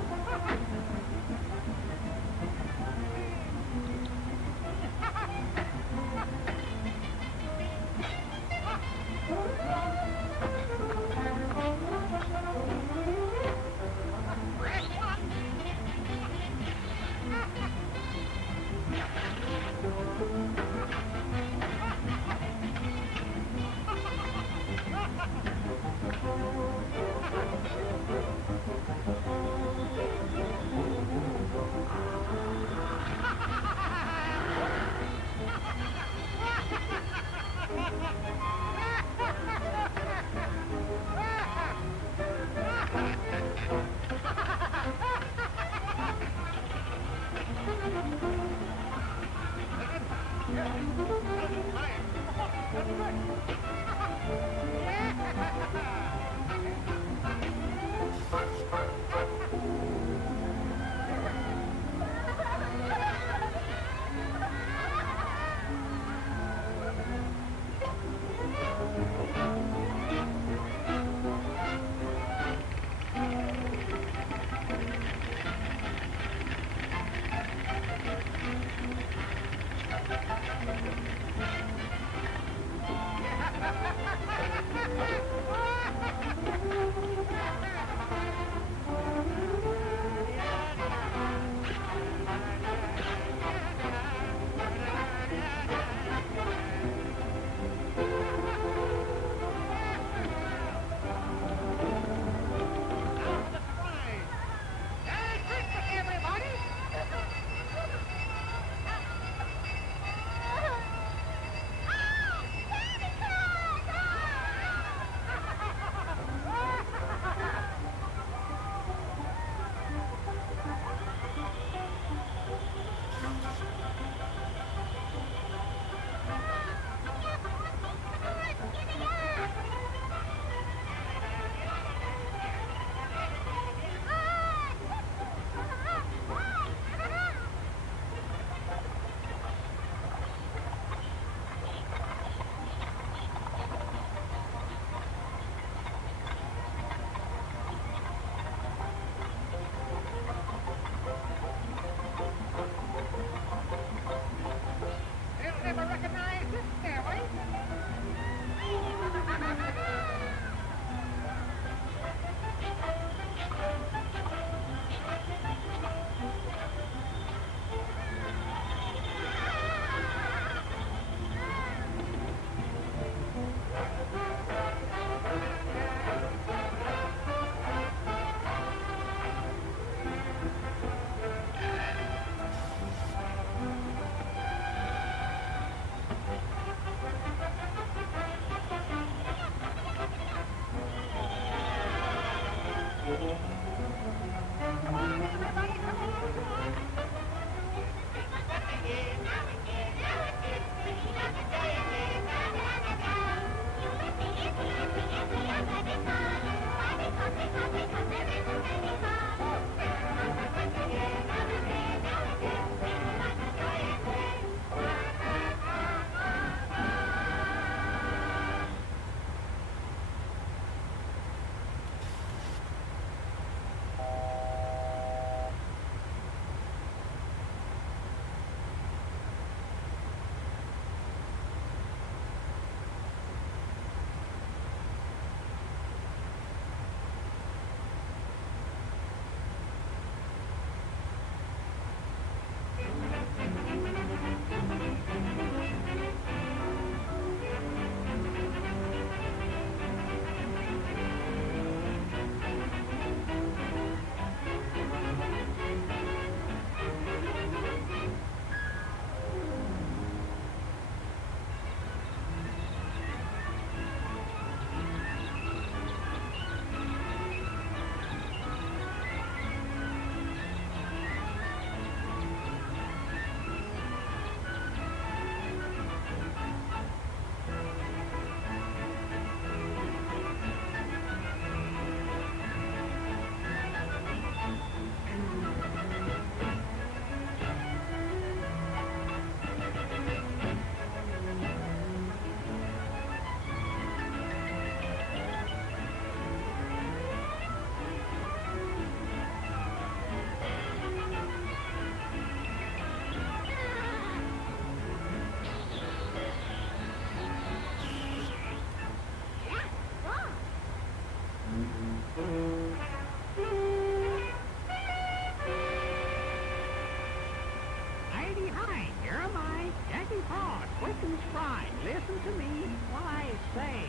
Nice and hard, quick and spry. Listen to me while I say.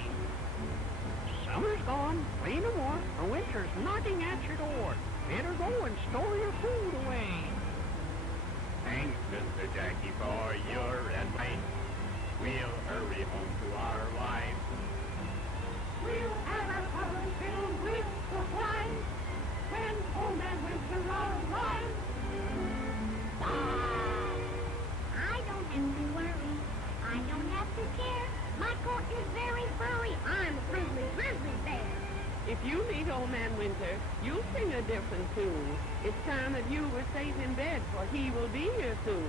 Summer's gone, rain no more, and winter's knocking at your door. Better go and store your food away. Thanks, Mr. Jackie, for your advice. We'll hurry home to our wives. We'll have our cover filled with supplies when old man winter arrives. I don't have to worry. I don't have to care. My coat is very furry. I'm a grizzly bear. If you meet Old Man Winter, you'll sing a different tune. It's time that you were safe in bed, for he will be here soon.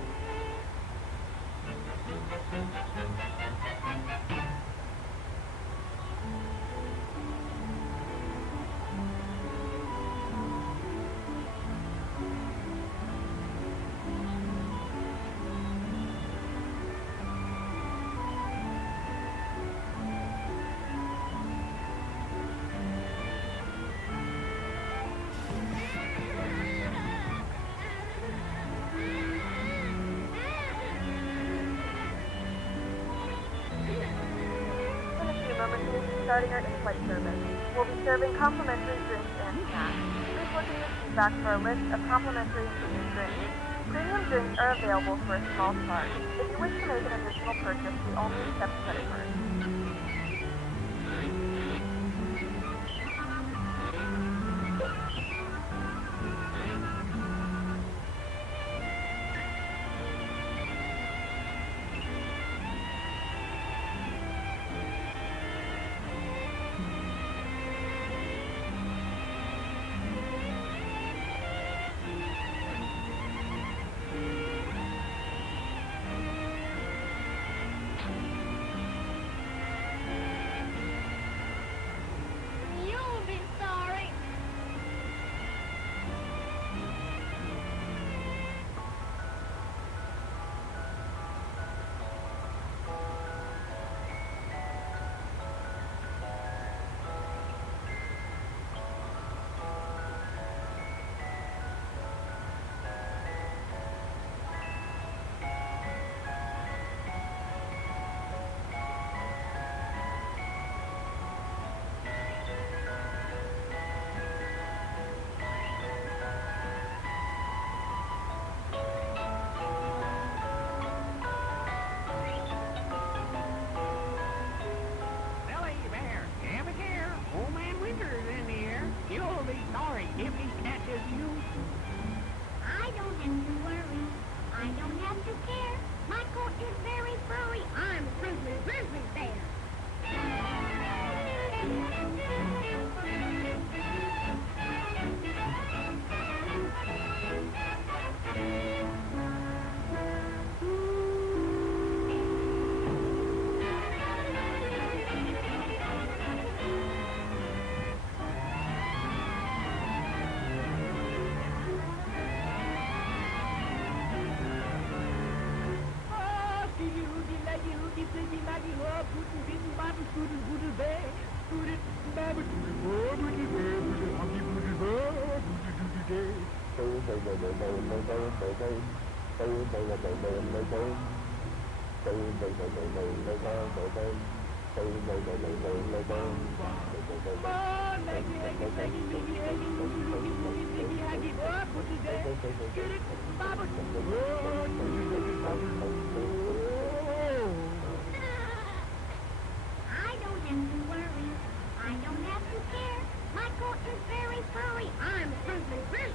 Starting our in-flight service. We'll be serving complimentary drinks and snacks. Please look in your seat back for a list of complimentary included drinks. Premium drinks are available for a small charge. If you wish to make an additional purchase, we only accept credit cards. You'll be sorry. Billy Bear, have a care. Old Man Winter's in the air. You'll be sorry if he catches you. I don't have to worry. I don't have to care. My coat is very furry. I'm a grizzly bear. I don't have to worry. I don't have to care. My coat is very furry. I'm a grizzly bear.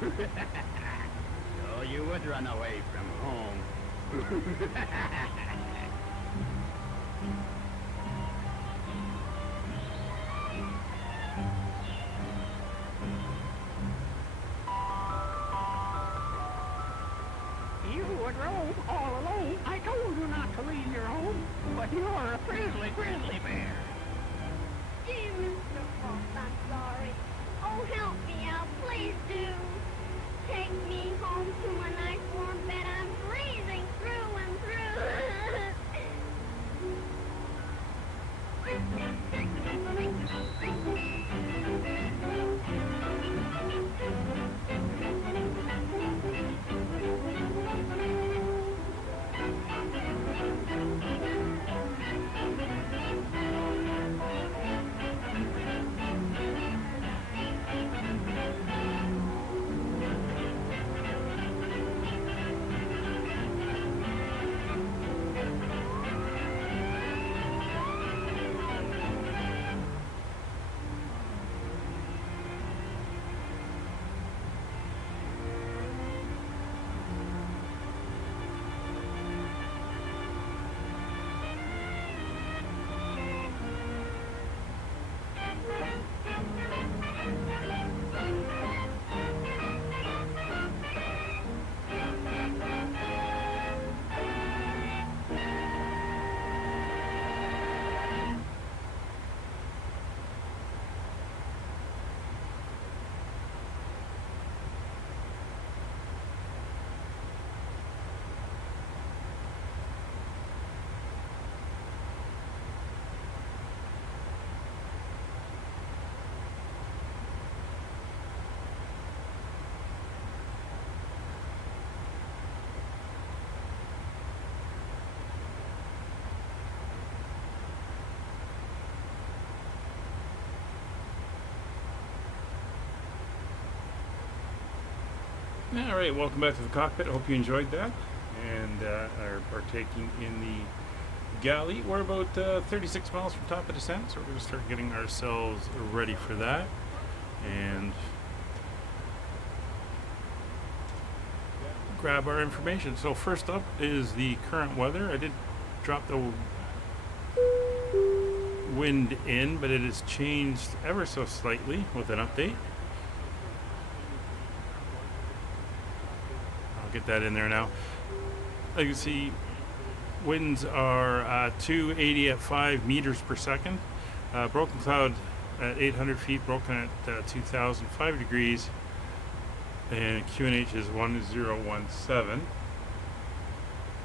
So you would run away from home. You would roam all alone. I told you not to leave your home, but you're a grizzly bear. Gee, Mr. Fox, I'm sorry. Oh, help me out, please do. Take me home to a nice warm bed. I'm freezing through and All right, welcome back to the cockpit. Hope you enjoyed that and are partaking in the galley. We're about 36 miles from top of descent, so we're going to start getting ourselves ready for that. And grab our information. So first up is the current weather. I did drop the wind in, but it has changed ever so slightly with an update. I'll get that in there now. Like you can see, winds are 280 at 5 meters per second. Broken cloud at 800 feet, broken at 2005 degrees. And QNH is 1017.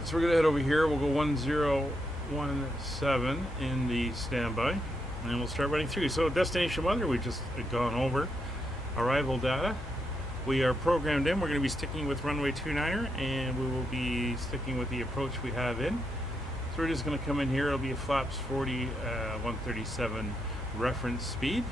So we're going to head over here. We'll go 1017 in the standby. And we'll start running through. So destination weather, we've just gone over. Arrival data. We are programmed in. We're going to be sticking with runway 29er, and we will be sticking with the approach we have in. So we're just going to come in here. It'll be a flaps 40, 137 reference speed.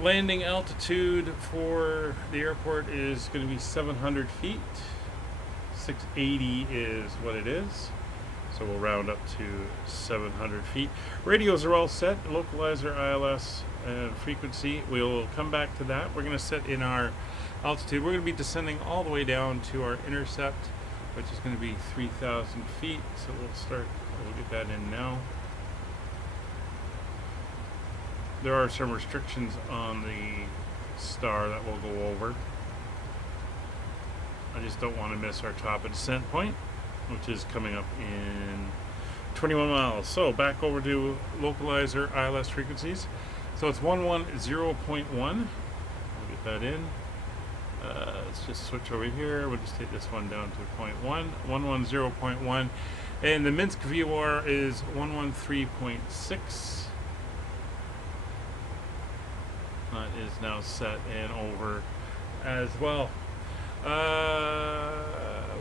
Landing altitude for the airport is going to be 700 feet. 680 is what it is. So we'll round up to 700 feet. Radios are all set. Localizer, ILS, and frequency. We'll come back to that. We're going to set in our altitude. We're going to be descending all the way down to our intercept, which is going to be 3,000 feet. So we'll get that in now. There are some restrictions on the star that we'll go over. I just don't want to miss our top of descent point, which is coming up in 21 miles. So back over to localizer ILS frequencies. So it's 110.1. We'll get that in. Let's just switch over here. We'll just take this one down to 0.1. 110.1. And the Minsk VOR is 113.6. That is now set and over as well.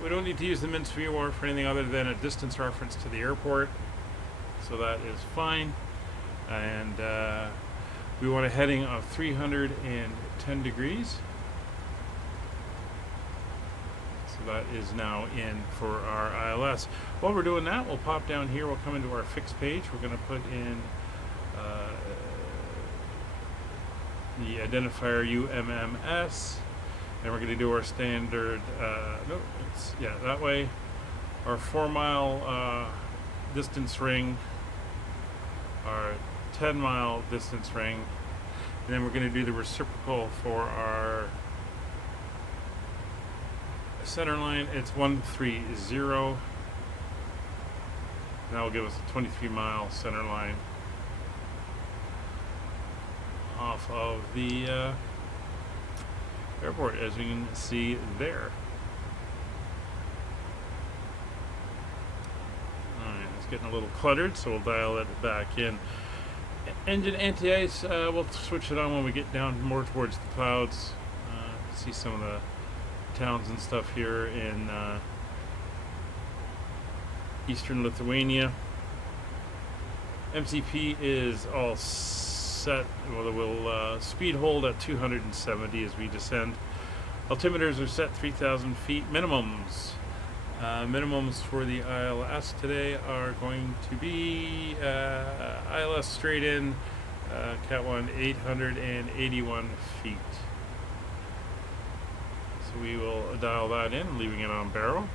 We don't need to use the Minsk VOR for anything other than a distance reference to the airport, so that is fine. And we want a heading of 310 degrees. So that is now in for our ILS. While we're doing that, we'll pop down here. We'll come into our fixed page. We're going to put in the identifier UMMS, and we're going to do our standard, no, it's, yeah, that way, our 4-mile distance ring, our 10-mile distance ring, and then we're going to do the reciprocal for our center line. It's 130. That will give us a 23-mile center line off of the airport, as you can see there. Alright, it's getting a little cluttered, so we'll dial it back in. Engine anti-ice, we'll switch it on when we get down more towards the clouds. See some of the towns and stuff here in eastern Lithuania. MCP is all set. We'll speed hold at 270 as we descend. Altimeters are set 3,000 feet. Minimums. Minimums for the ILS today are going to be ILS straight in, Cat 1, 881 feet. So we will dial that in, leaving it on barrel.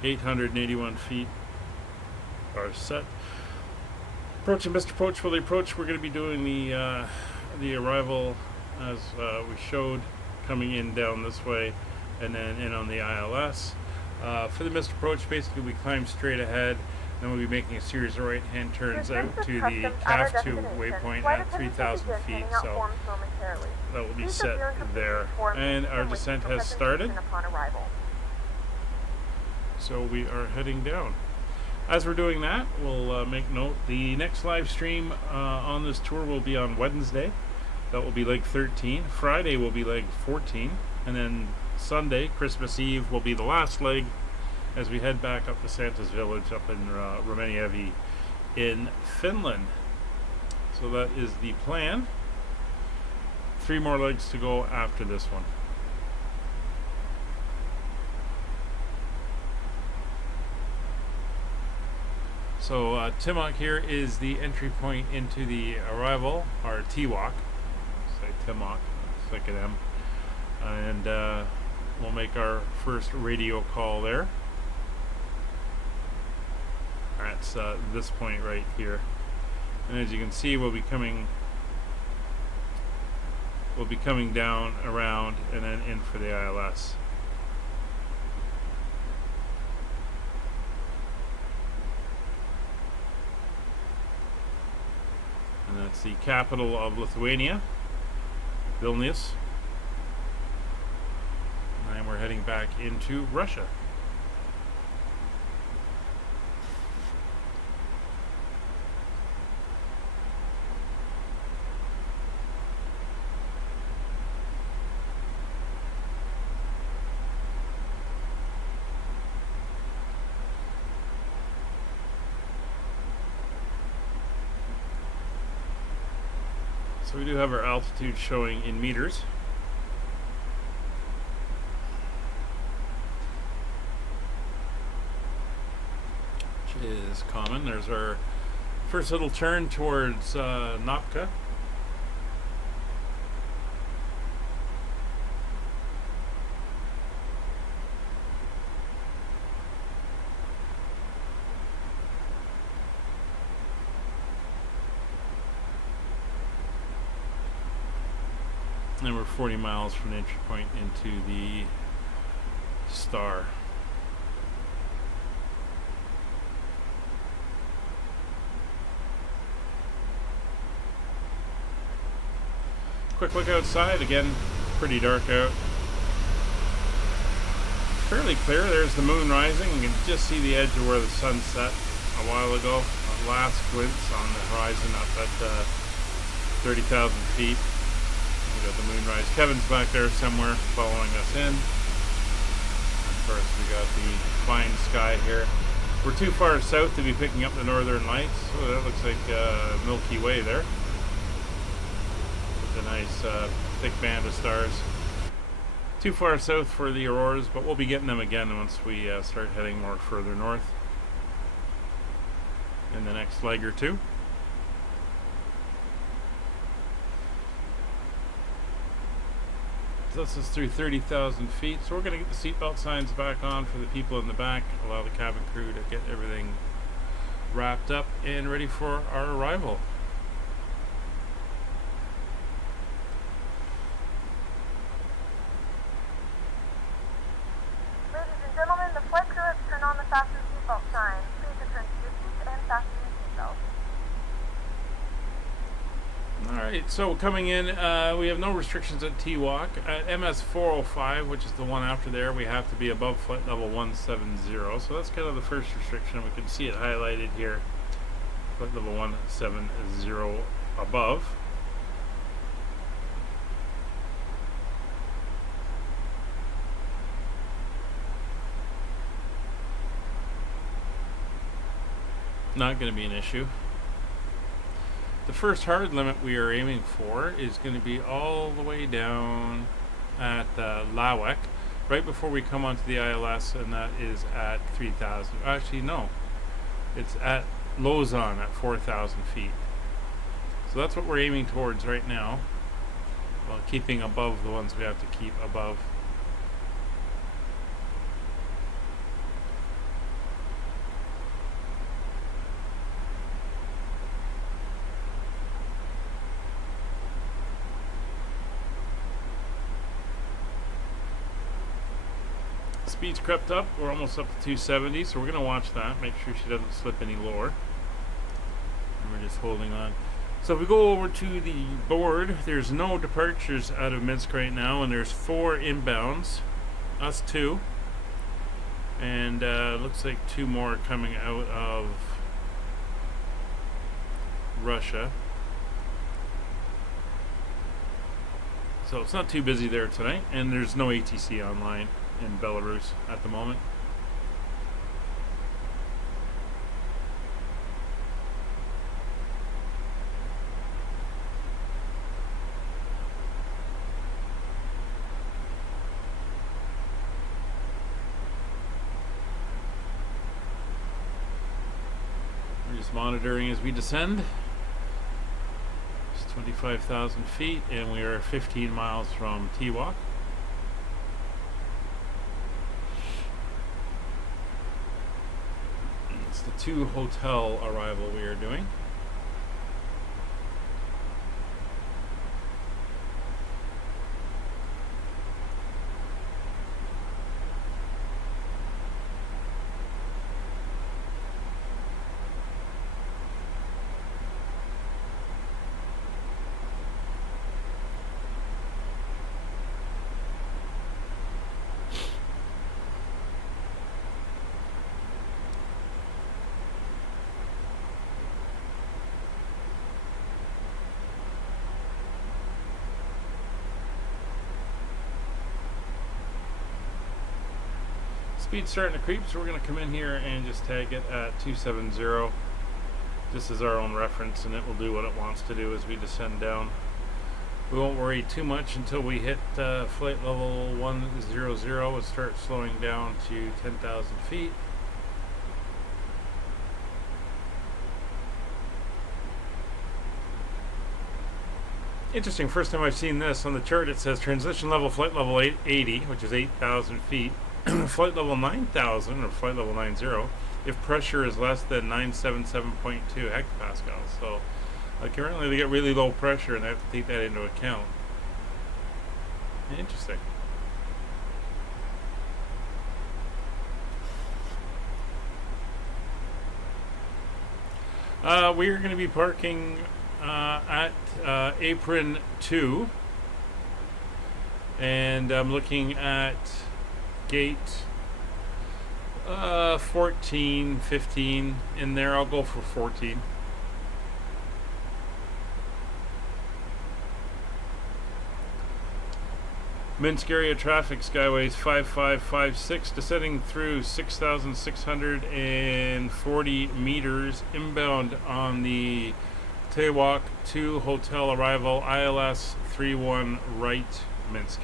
.881 feet are set. Approaching Mr. Approach. For the approach, we're going to be doing the arrival as we showed, coming in down this way and then in on the ILS. For the Mr. Approach, basically we climb straight ahead, then we'll be making a series of right-hand turns out to the CAF 2 waypoint at 3,000 feet, so that will be set there. And our descent has started. So we are heading down. As we're doing that, we'll make note, the next live stream on this tour will be on Wednesday. That will be leg 13. Friday will be leg 14. And then Sunday, Christmas Eve, will be the last leg as we head back up to Santa's Village up in Rovaniemi in Finland. So that is the plan. 3 more legs to go after this one. So Timok here is the entry point into the arrival, or T-Walk. Say Timok, it's like an M. And we'll make our first radio call there. That's this point right here. And as you can see, we'll be coming down, around, and then in for the ILS. And that's the capital of Lithuania, Vilnius. And we're heading back into Russia. So we do have our altitude showing in meters. Which is common. There's our first little turn towards Nopka. And we're 40 miles from the entry point into the star. Quick look outside, again, pretty dark out. Fairly clear, there's the moon rising. You can just see the edge of where the sun set a while ago. A last glimpse on the horizon up at 30,000 feet. We got the moonrise. Kevin's back there somewhere following us in. Of course, we got the fine sky here. We're too far south to be picking up the northern lights. Oh, that looks like Milky Way there. a nice thick band of stars. Too far south for the auroras, but we'll be getting them again once we start heading more further north in the next leg or two. So this is through 30,000 feet. So we're going to get the seatbelt signs back on for the people in the back, allow the cabin crew to get everything wrapped up and ready for our arrival. Ladies and gentlemen, the flight crew has turned on the fasten seatbelt sign. Please return to your seats and fasten your seatbelt. Alright, so coming in, we have no restrictions at T-Walk. At MS 405, which is the one after there, we have to be above flight level 170. So that's kind of the first restriction. We can see it highlighted here. Flight level 170 above. Not going to be an issue. The first hard limit we are aiming for is going to be all the way down at Lawek, right before we come onto the ILS, and that is at 3,000. Actually, no. It's at Lausanne at 4,000 feet. So that's what we're aiming towards right now, while keeping above the ones we have to keep above. Speed's crept up. We're almost up to 270, so we're going to watch that, make sure she doesn't slip any lower. And we're just holding on. So if we go over to the board, there's no departures out of Minsk right now, and there's 4 inbounds, us 2, and looks like 2 more coming out of Russia. So it's not too busy there tonight, and there's no ATC online in Belarus at the moment. We're just monitoring as we descend. It's 25,000 feet, and we are 15 miles from T-Walk. The 2 hotel arrival we are doing. Speed's starting to creep, so we're going to come in here and just tag it at 270. This is our own reference, and it will do what it wants to do as we descend down. We won't worry too much until we hit flight level 100 and start slowing down to 10,000 feet. Interesting, first time I've seen this. On the chart it says transition level flight level 80, which is 8,000 feet. Flight level 9,000 or flight level 90 if pressure is less than 977.2 hectopascals. So currently they get really low pressure, and I have to take that into account. Interesting. We are going to be parking at apron 2, and I'm looking at gate 14, 15 in there. I'll go for 14. Minsk area traffic, Skyways 5556, descending through 6,640 meters inbound on the Walk to hotel arrival, ILS 31 right, Minsk.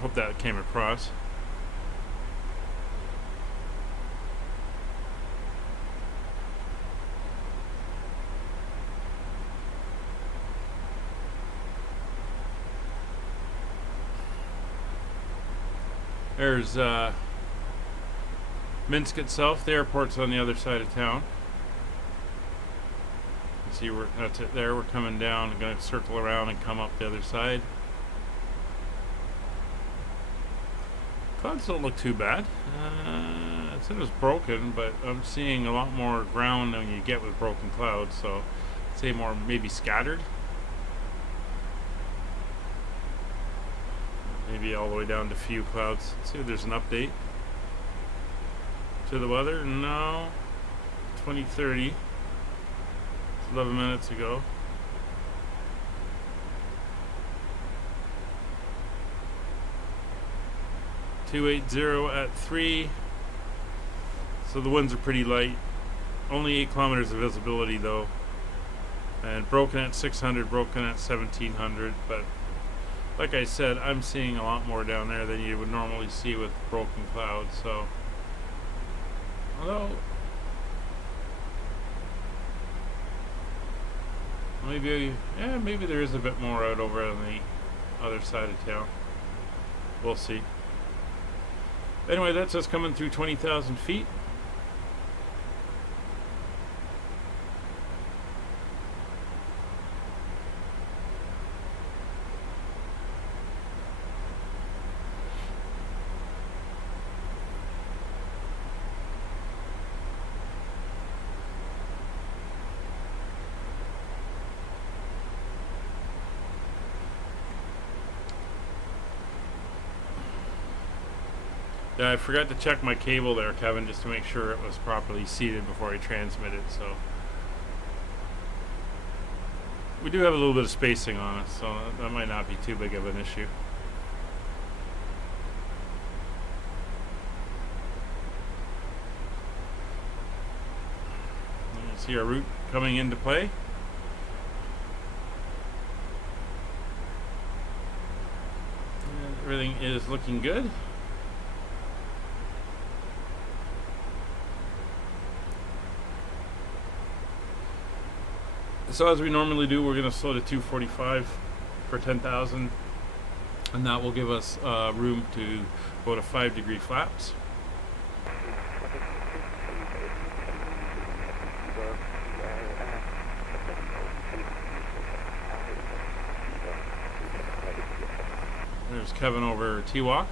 Hope that came across. There's Minsk itself. The airport's on the other side of town. You see, that's it there. We're coming down. I'm going to circle around and come up the other side. Clouds don't look too bad. I said it was broken, but I'm seeing a lot more ground than you get with broken clouds. So, I'd say more maybe scattered. Maybe all the way down to few clouds. Let's see if there's an update to the weather. No. 2030. It's 11 minutes ago. .280 at 3. So the winds are pretty light. Only 8 kilometers of visibility though. And broken at 600, broken at 1700, but like I said, I'm seeing a lot more down there than you would normally see with broken clouds. So, although maybe there is a bit more out over on the other side of town. We'll see. Anyway, that's us coming through 20,000 feet. Yeah, I forgot to check my cable there, Kevin, just to make sure it was properly seated before I transmitted. So we do have a little bit of spacing on it, so that might not be too big of an issue. You see our route coming into play. And everything is looking good. So as we normally do, we're going to slow to 245 for 10,000, and that will give us room to go to 5-degree flaps. There's Kevin over T-Walk.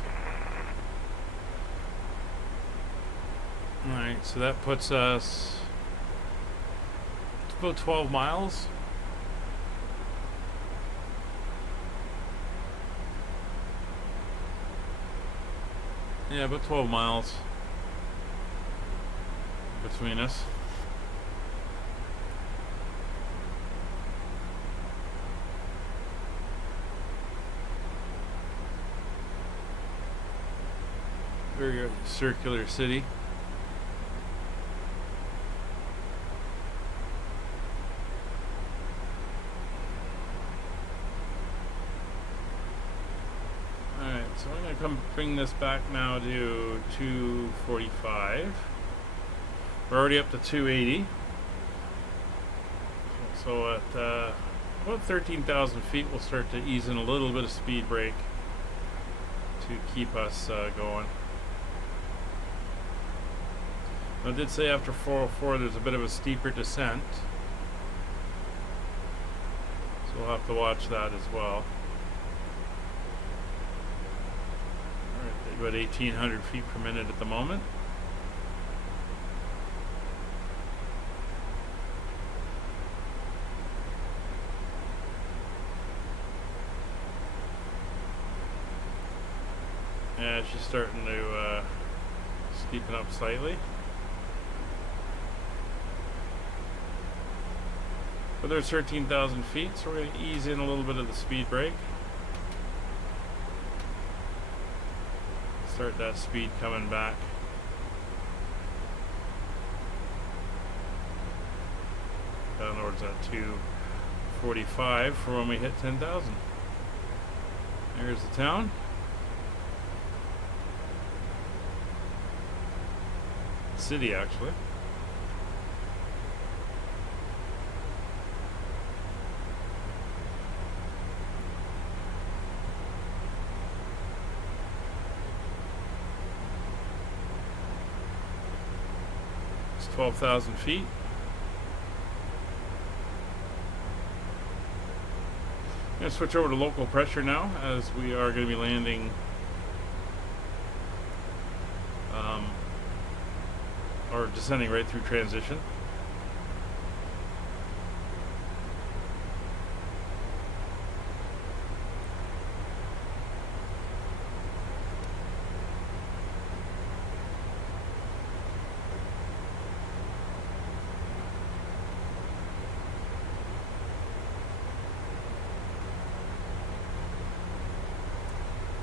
Alright, so that puts us about 12 miles. Yeah, about 12 miles between us. Very circular city. So I'm going to come bring this back now to 245. We're already up to 280. So at about 13,000 feet, we'll start to ease in a little bit of speed brake to keep us going. I did say after 404 there's a bit of a steeper descent, so we'll have to watch that as well. About 1,800 feet per minute at the moment. Yeah, she's starting to steepen up slightly. But there's 13,000 feet, so we're going to ease in a little bit of the speed brake. Start that speed coming back. Down towards that 245 for when we hit 10,000. There's the town. City, actually. It's 12,000 feet. I'm going to switch over to local pressure now, as we are going to be landing or descending right through transition.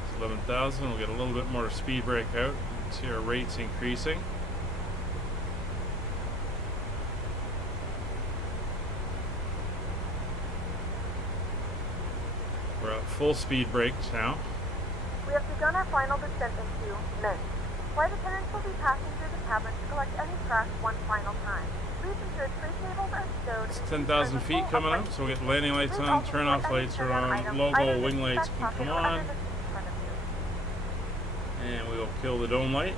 It's 11,000. We'll get a little bit more speed brake out. See our rates increasing. We're at full speed brakes now. We have begun our final descent into Minsk. Flight attendants will be passing through the cabin to collect any trash one final time. Please ensure tray tables are stowed. It's 10,000 feet coming up, so we'll get landing lights on, turn off lights are on, logo wing lights can come on. And we will kill the dome light.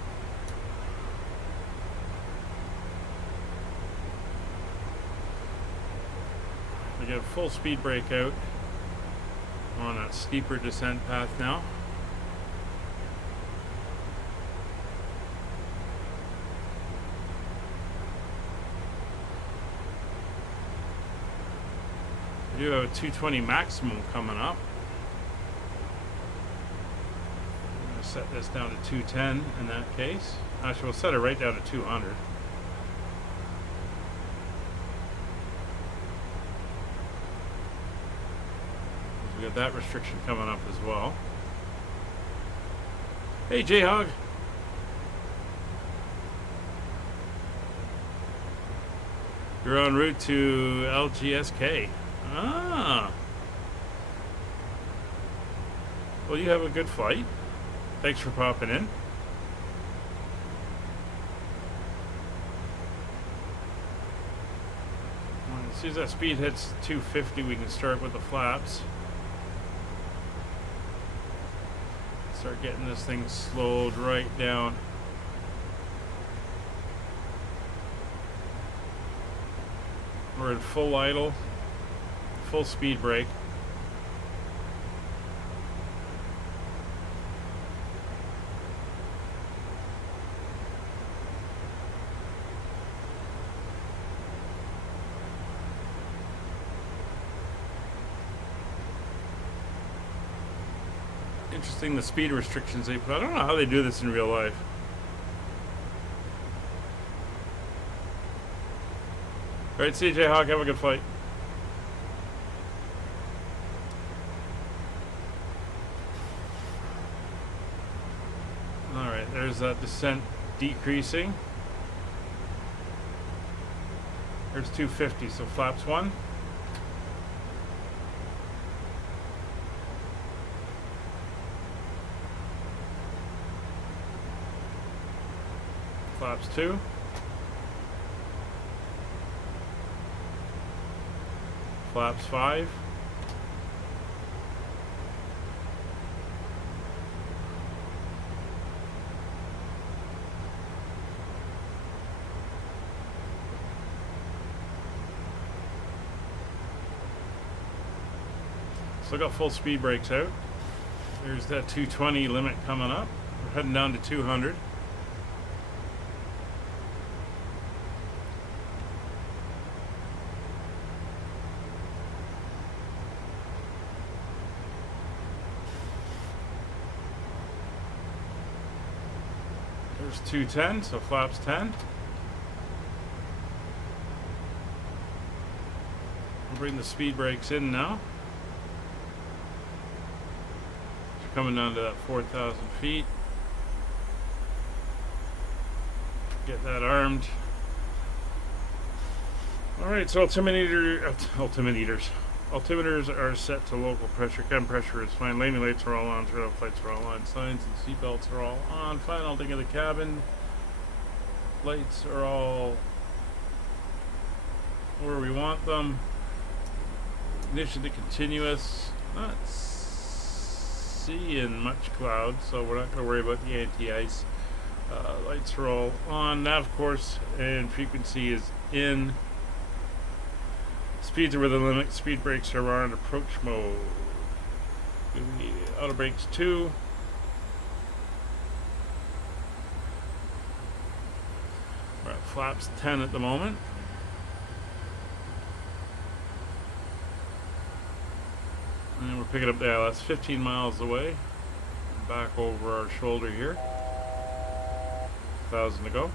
We get a full speed brake out on that steeper descent path now. We do have a 220 maximum coming up. I'm going to set this down to 210 in that case. Actually, we'll set it right down to 200. We got that restriction coming up as well. Hey, J-Hog. You're en route to LGSK. Ah. Well, you have a good flight. Thanks for popping in. As soon as that speed hits 250, we can start with the flaps. Start getting this thing slowed right down. We're in full idle, full speed brake. Interesting, the speed restrictions they put. I don't know how they do this in real life. Alright, CJ Hawk, have a good flight. Alright, there's that descent decreasing. There's 250, so flaps 1. Flaps 2. Flaps 5. Still got full speed brakes out. There's that 220 limit coming up. We're heading down to 200. There's 210, so flaps 10. We'll bring the speed brakes in now. Coming down to that 4,000 feet. Get that armed. Alright, so altimeters are set to local pressure. Cabin pressure is fine. Landing lights are all on. Turn off lights are all on. Signs and seatbelts are all on. Final thing of the cabin. Lights are all where we want them. Ignition to continuous. Not seeing much cloud, so we're not going to worry about the anti-ice. Lights are all on. Nav course and frequency is in. Speeds are within the limit. Speed brakes are on. Approach mode. Auto brakes 2. We're at flaps 10 at the moment. And we're picking up the ILS 15 miles away. Back over our shoulder here. 1,000 to go.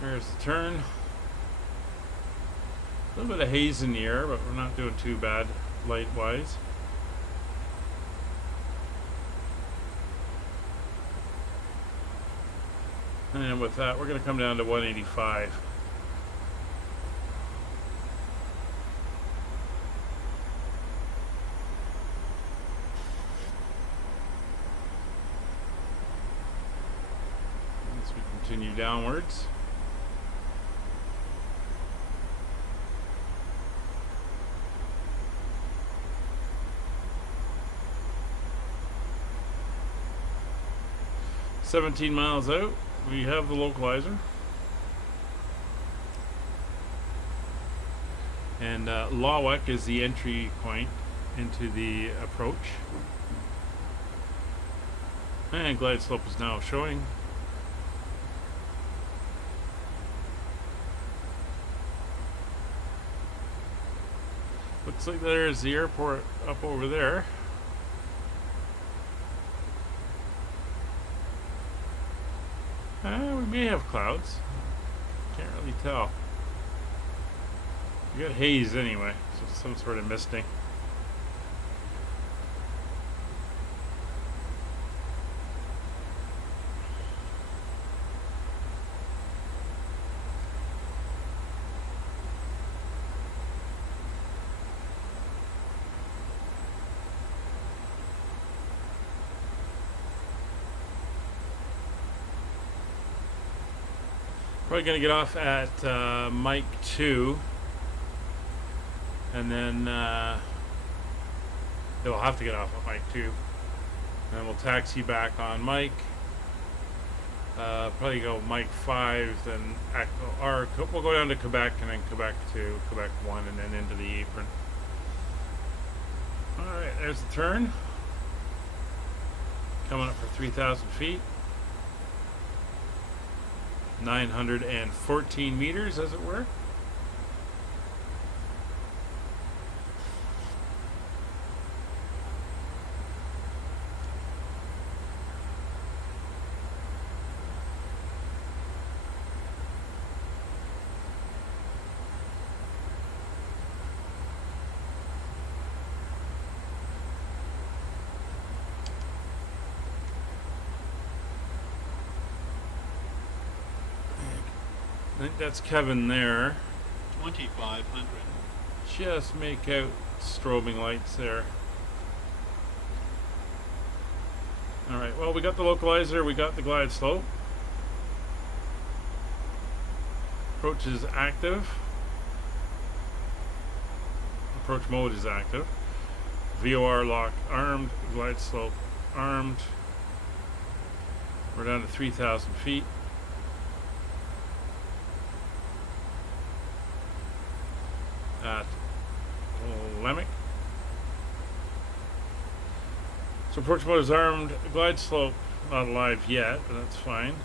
There's the turn. A little bit of haze in the air, but we're not doing too bad light-wise. And with that, we're going to come down to 185. As we continue downwards. $17 miles out. We have the localizer, and Lawak is the entry point into the approach, and glide slope is now showing. Looks like there's the airport up over there. We may have clouds. Can't really tell. We got haze anyway, so some sort of misting. Probably going to get off at Mike 2, and then we'll have to get off at Mike 2, and then we'll taxi back on Mike. Probably go Mike 5, then we'll go down to Quebec, and then Quebec 2, Quebec 1, and then into the apron. Alright, there's the turn. Coming up for 3,000 feet. 914 meters, as it were. I think that's Kevin there. 2,500. Just make out strobing lights there. Alright, well, we got the localizer, we got the glide slope. Approach is active. Approach mode is active. VOR lock armed, glide slope armed. We're down to 3,000 feet. At Lemick. So approach mode is armed. Glide slope not alive yet, but that's fine.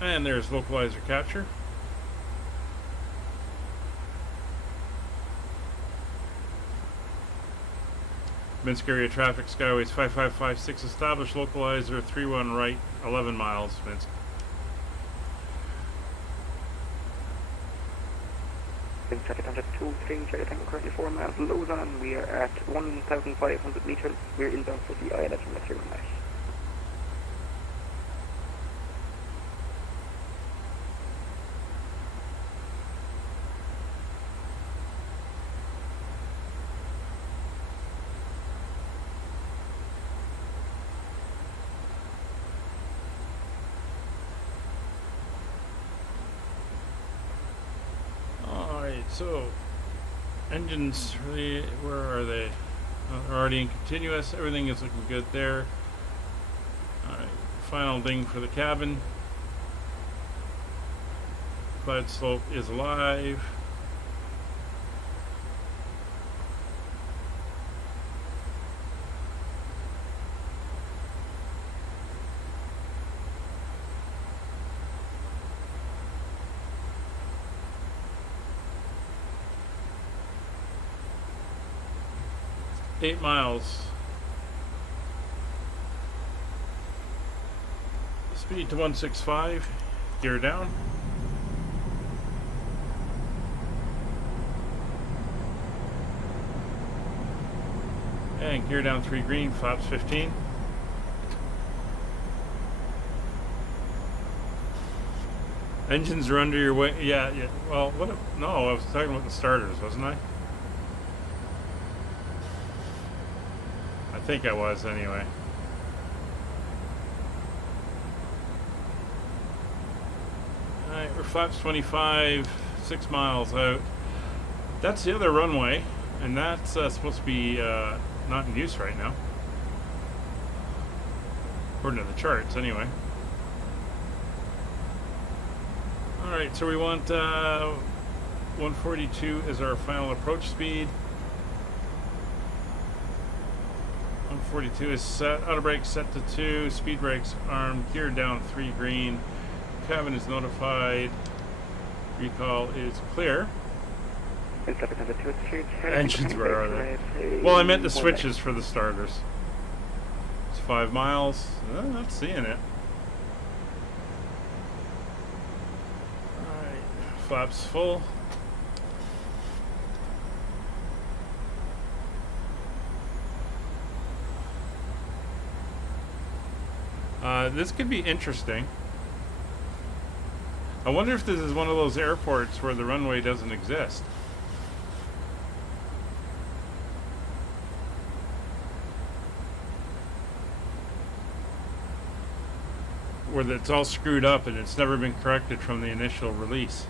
And there's localizer capture. Minsk area traffic, Skyways 5556 established, localizer 31 right, 11 miles, Minsk. Jacket 123, Jacket Tango currently 4 miles low on. We are at 1,500 meters. We're inbound for the ILS from material mesh. So, engines, really, where are they? They're already in continuous. Everything is looking good there. Alright, final ding for the cabin. Cloud slope is alive. Eight miles. Speed to 165. Gear down. And gear down 3 green, flaps 15. Engines are under your way. Yeah. Well, what? No, I was talking about the starters, wasn't I? I think I was anyway. Alright, we're flaps 25, 6 miles out. That's the other runway, and that's supposed to be not in use right now. According to the charts, anyway. Alright, so we want 142 is our final approach speed. 142 is set. Auto brake set to 2. Speed brakes armed. Gear down 3 green. Cabin is notified. Recall is clear. Engines, where are they? Well, I meant the switches for the starters. It's 5 miles. Not seeing it. Alright. Flaps full. This could be interesting. I wonder if this is one of those airports where the runway doesn't exist. Where it's all screwed up and it's never been corrected from the initial release.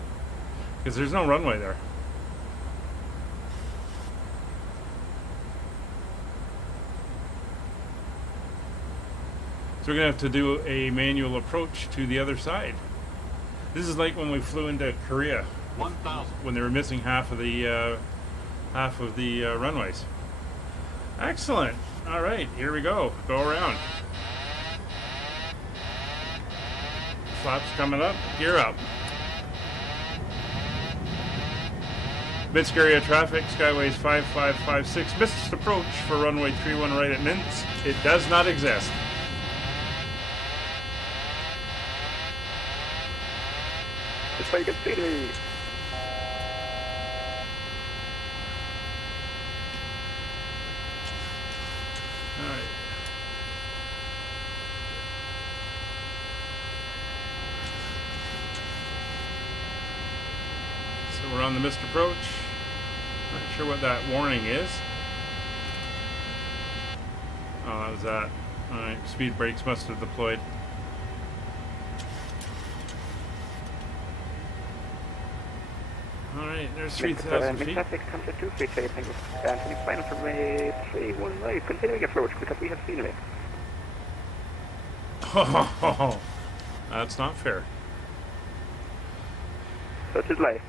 Because there's no runway there. So we're going to have to do a manual approach to the other side. This is like when we flew into Korea, 1,000. when they were missing half of the runways. Excellent. All right, here we go. Go around. Flaps coming up. Gear up. Minsk area traffic, Skyways 5556. Missed approach for runway 31 right at Minsk. It does not exist. That's why you can see me. Alright. So we're on the missed approach. Not sure what that warning is. Oh, that was that. Alright, speed brakes must have deployed. Alright, there's 3,000 feet. Traffic comes at 2 feet, thank you. And final for me, 319, continuing approach because we have seen it. Oh, that's not fair. Such is life.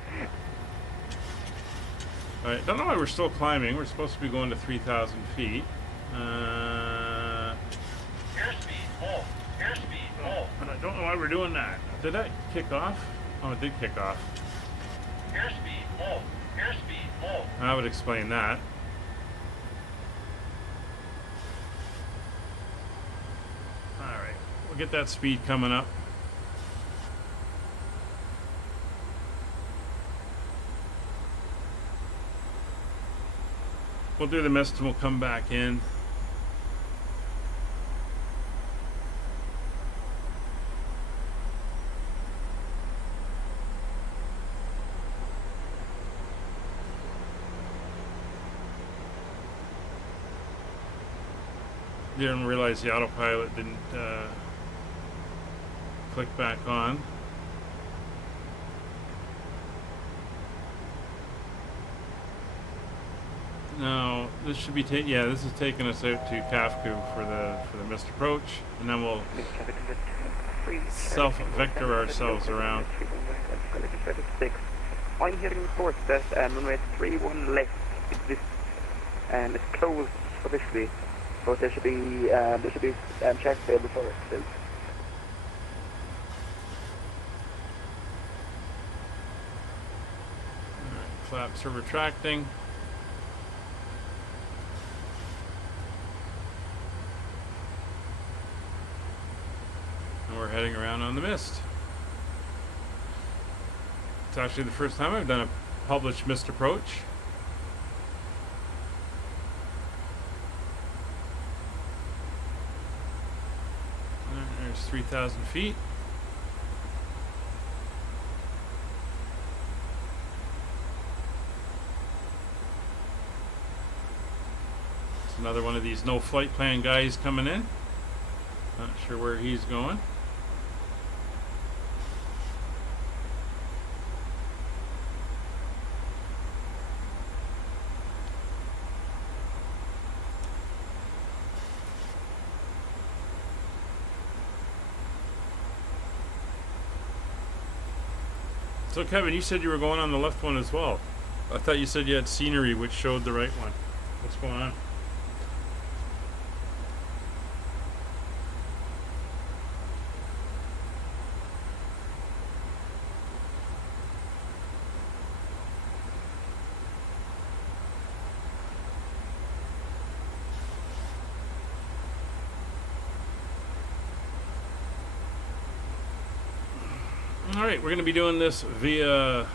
Alright, don't know why we're still climbing. We're supposed to be going to 3,000 feet. Airspeed full. Airspeed full. But I don't know why we're doing that. Did that kick off? Oh, it did kick off. Airspeed full. Airspeed full. I would explain that. we'll get that speed coming up. We'll do the mist and we'll come back in. Didn't realize the autopilot didn't click back on. Now this should be this is taking us out to Kafku for the missed approach, and then we'll self-vector ourselves around. I'm hearing reports that runway 31 left exists and it's closed officially, but there should be checks there before it still. Flaps are retracting. And we're heading around on the mist. It's actually the first time I've done a published mist approach. There's 3,000 feet. It's another one of these no flight plan guys coming in. Not sure where he's going. So Kevin, you said you were going on the left one as well. I thought you said you had scenery which showed the right one. What's going on? Alright, we're going to be doing this via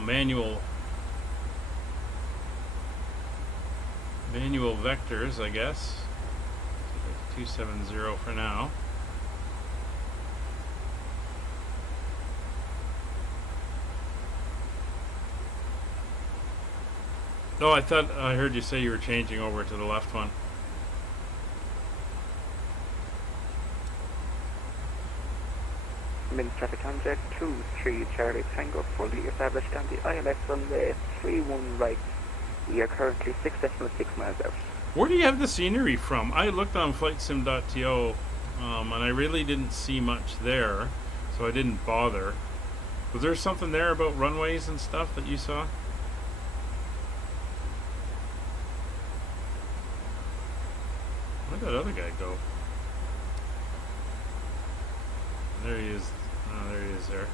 manual vectors, I guess. 270 for now. Oh, I thought I heard you say you were changing over to the left one. Minsk traffic contact 23 Charlie Tango fully established on the ILS runway 31 right. We are currently 6.6 miles out. Where do you have the scenery from? I looked on flightsim.to and I really didn't see much there, so I didn't bother. Was there something there about runways and stuff that you saw? Where'd that other guy go? There he is. Oh, there he is there.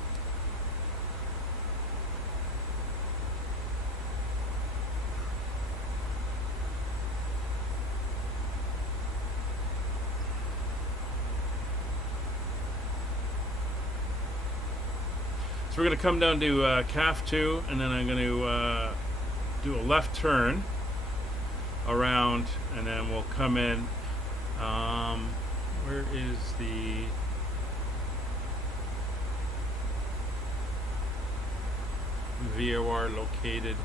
So we're going to come down to CAF 2, and then I'm going to do a left turn around, and then we'll come in. Where is the... VOR located?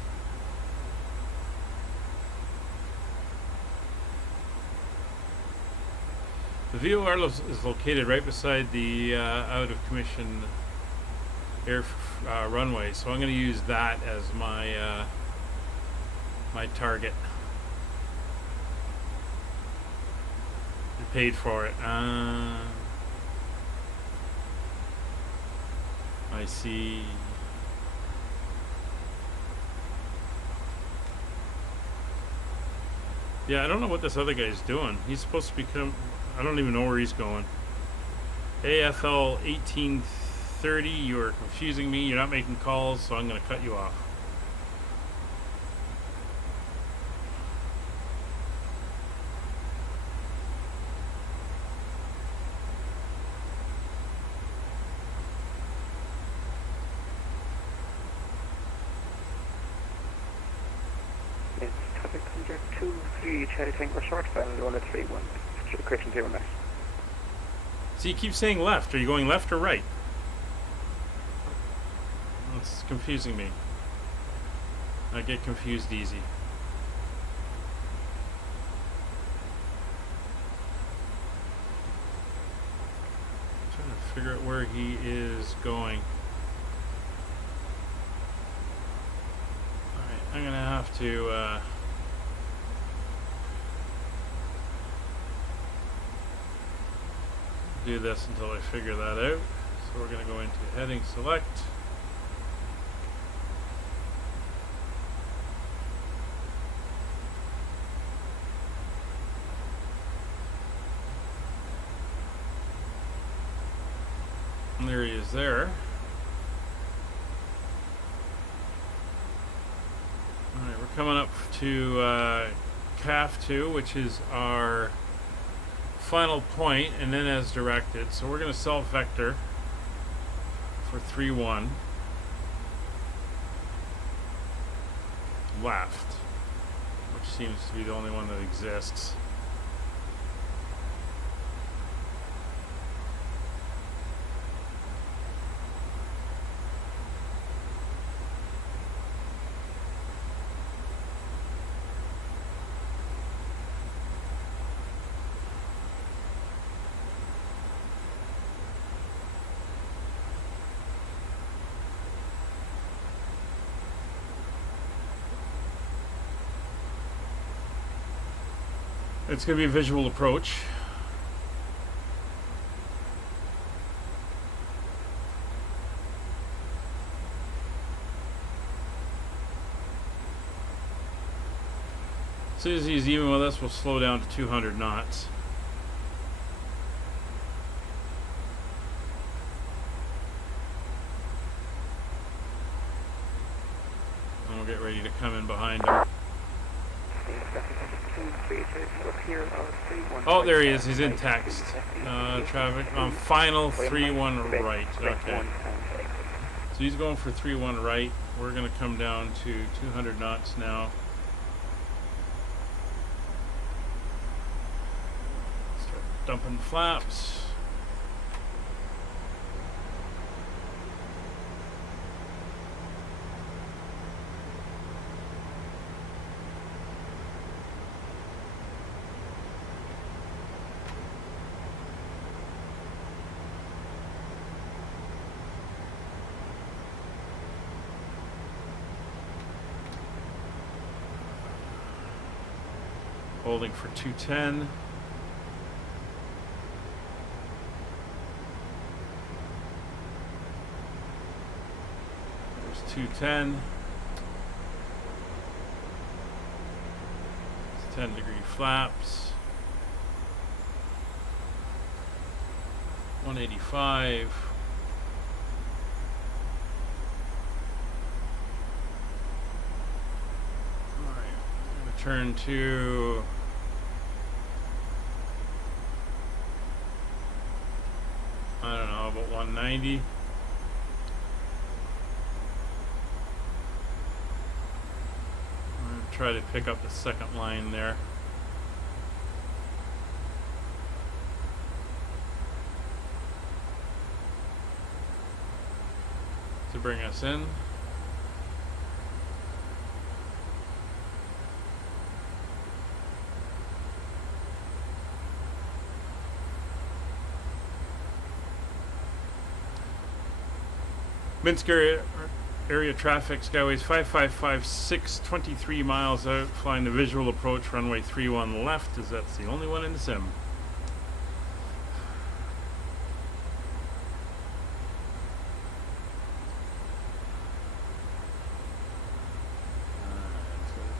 The VOR is located right beside the out of commission air runway, so I'm going to use that as my my target. I paid for it. I see. Yeah, I don't know what this other guy's doing. He's supposed to become... I don't even know where he's going. AFL 1830, you're confusing me. You're not making calls, so I'm going to cut you off. 23 Cherry Tango short, final runway 31, correction to UMMS. So you keep saying left. Are you going left or right? It's confusing me. I get confused easy. I'm trying to figure out where he is going. Alright, I'm gonna have to do this until I figure that out. So we're going to go into heading select. And there he is there. Alright, we're coming up to CAF 2, which is our final point, and then as directed. So we're going to self-vector for 3-1 left, which seems to be the only one that exists. It's going to be a visual approach. As soon as he's even with us, we'll slow down to 200 knots. And we'll get ready to come in behind him. Oh, there he is. He's in text. Traffic on final 3-1 right. Okay. So he's going for 3-1 right. We're going to come down to 200 knots now. Start dumping flaps. Holding for 210. There's 210. It's 10-degree flaps. 185. All right, I'm going to turn to I don't know, about 190. I'm going to try to pick up the second line there. To bring us in. Minsk area traffic, Skyways 5556, 23 miles out, flying the visual approach, runway 31 left, as that's the only one in the sim.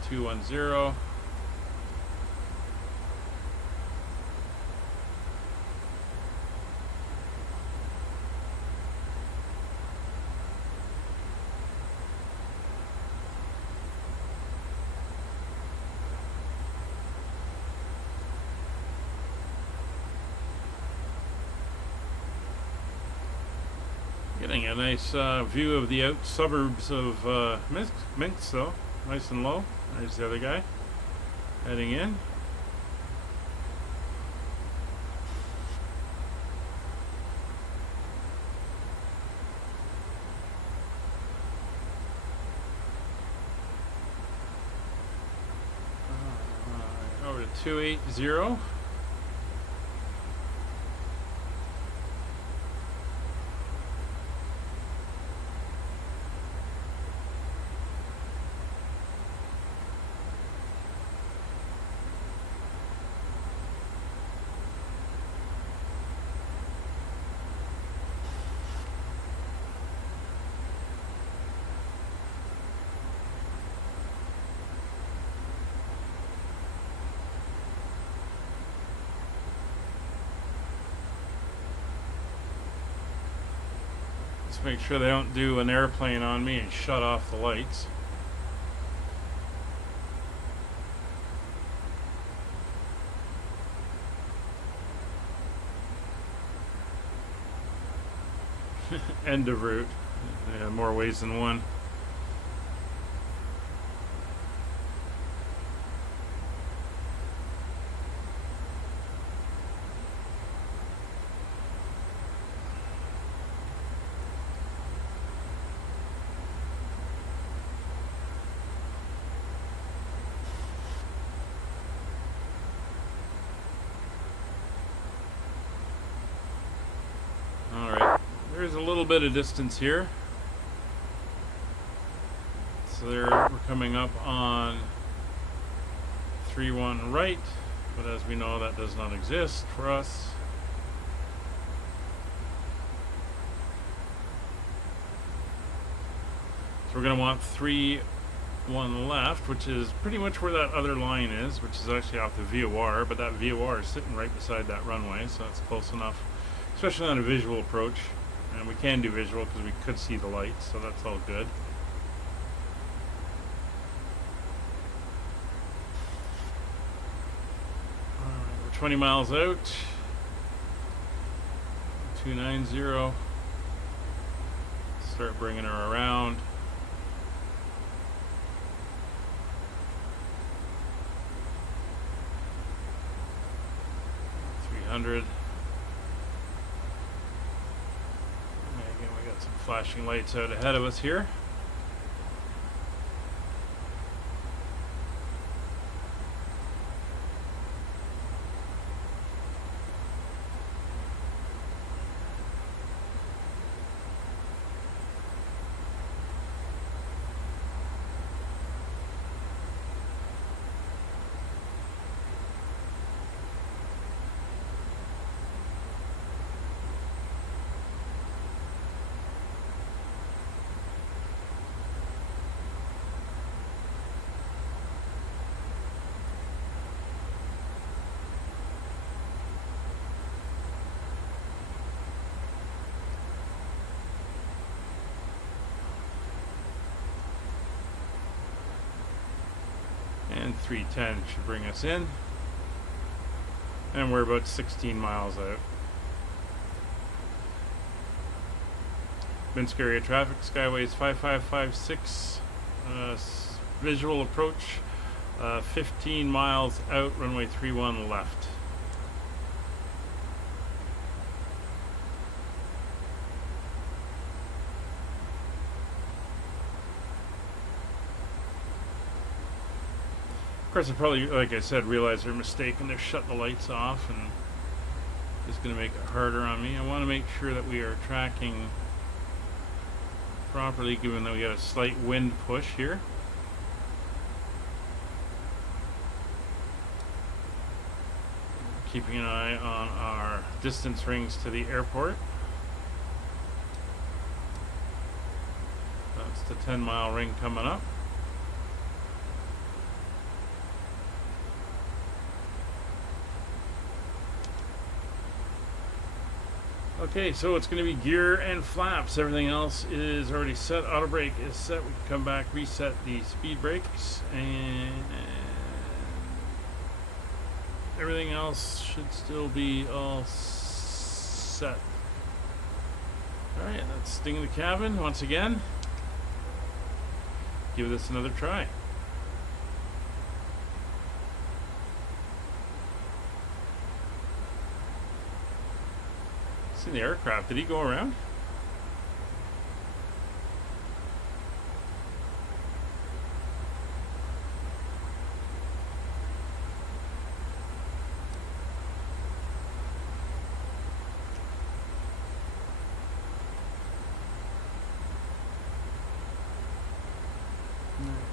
So 210. Getting a nice view of the out suburbs of Minsk though, nice and low. There's the other guy. Heading in. Over to 280. Let's make sure they don't do an airplane on me and shut off the lights. End of route. Yeah, more ways than one. There's a little bit of distance here. So we're coming up on 3-1 right, but as we know that does not exist for us. So we're going to want 3-1 left, which is pretty much where that other line is, which is actually off the VOR, but that VOR is sitting right beside that runway, so that's close enough, especially on a visual approach. And we can do visual because we could see the lights, so that's all good. Alright, we're 20 miles out. 290. Start bringing her around. $300. Some flashing lights out ahead of us here. And 310 should bring us in. And we're about 16 miles out. Minsk area traffic, Skyways 5556. Visual approach, 15 miles out, runway 31 left. Of course, I probably, like I said, realize their mistake and they're shutting the lights off, and it's going to make it harder on me. I want to make sure that we are tracking properly, given that we got a slight wind push here. Keeping an eye on our distance rings to the airport. That's the 10-mile ring coming up. Okay, so it's going to be gear and flaps. Everything else is already set. Auto brake is set. We can come back, reset the speed brakes, and everything else should still be all set. Alright, let's sting the cabin once again. Give this another try. See the aircraft. Did he go around?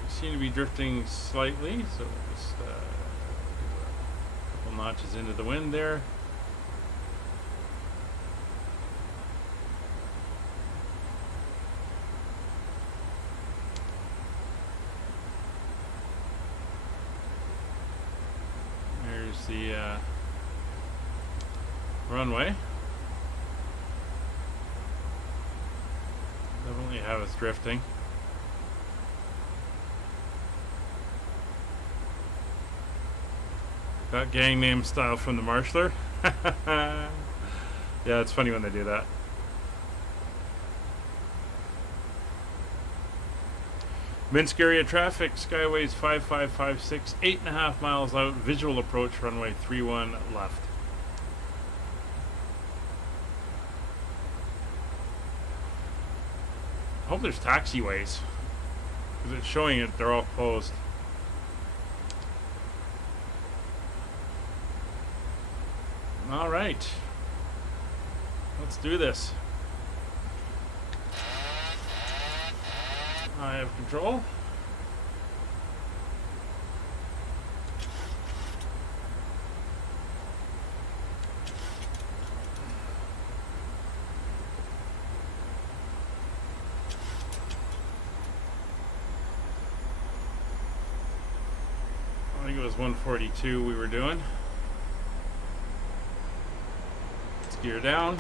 Seem to be drifting slightly, so just do a couple notches into the wind there. There's the runway. Definitely have us drifting. That gang name style from the Marshaller. Yeah, it's funny when they do that. Minsk area traffic, Skyways 5556, 8.5 miles out, visual approach, runway 31 left. I hope there's taxiways, because it's showing it, they're all closed. All right, let's do this. I have control. I think it was 142 we were doing. Gear down.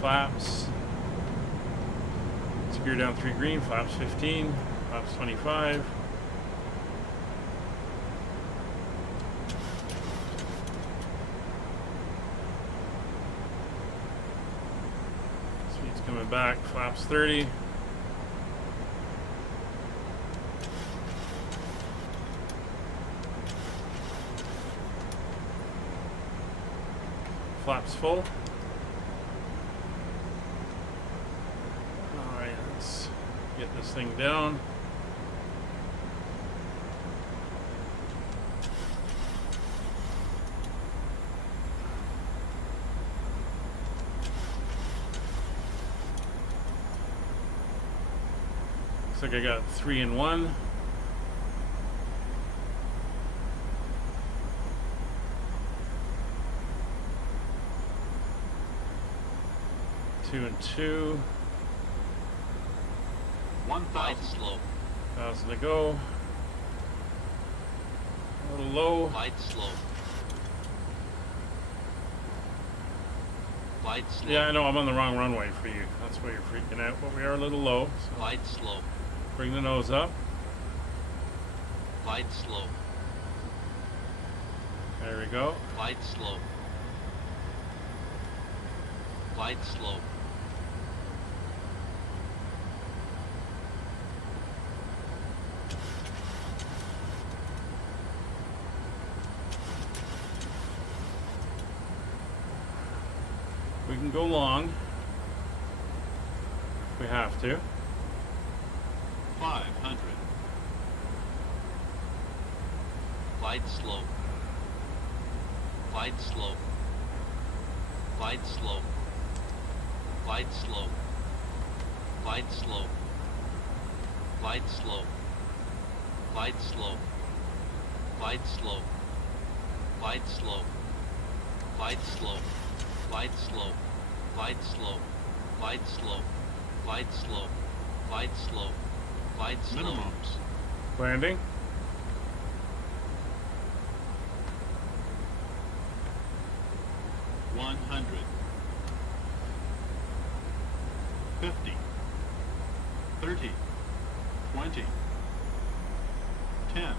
Flaps. Gear down 3 green, flaps 15, flaps 25. Speed's coming back, flaps 30. Flaps full. Alright, let's get this thing down. Looks like I got 3 in 1. Two and 2. 1,000 slope. 1,000 to go. A little low. Light slope. Light slope. Yeah, I know I'm on the wrong runway for you. That's why you're freaking out. But we are a little low. So light slope. Bring the nose up. Light slope. There we go. Light slope. Light slope. We can go long if we have to. 500. Light slope. Light slope. Light slope. Light slope. Light slope. Light slope. Light slope. Light slope. Light slope. Light slope. Light slope. Light slope. Light slope. Light slope. Light slope. Light slope. Minimums. Landing. $100. 50. 30. 20. 10.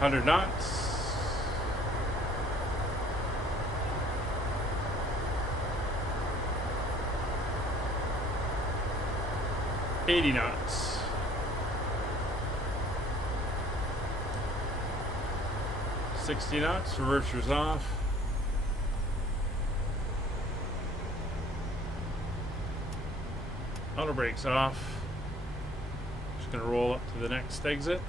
$100 knots. 80 knots. $60 knots, reversers off. Auto brakes off. Just gonna roll up to the next exit.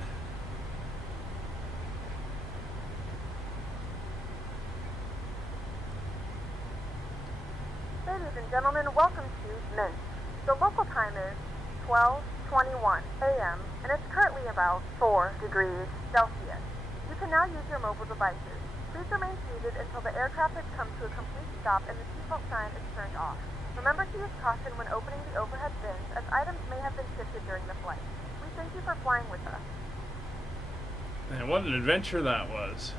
Ladies and gentlemen, welcome to Minsk. The local time is 12:21 a.m. and it's currently about 4 degrees Celsius. You can now use your mobile devices. Please remain seated until the air traffic comes to a complete stop and the seatbelt sign is turned off. Remember to use caution when opening the overhead bins, as items may have been shifted during the flight. We thank you for flying with us. And what an adventure that was.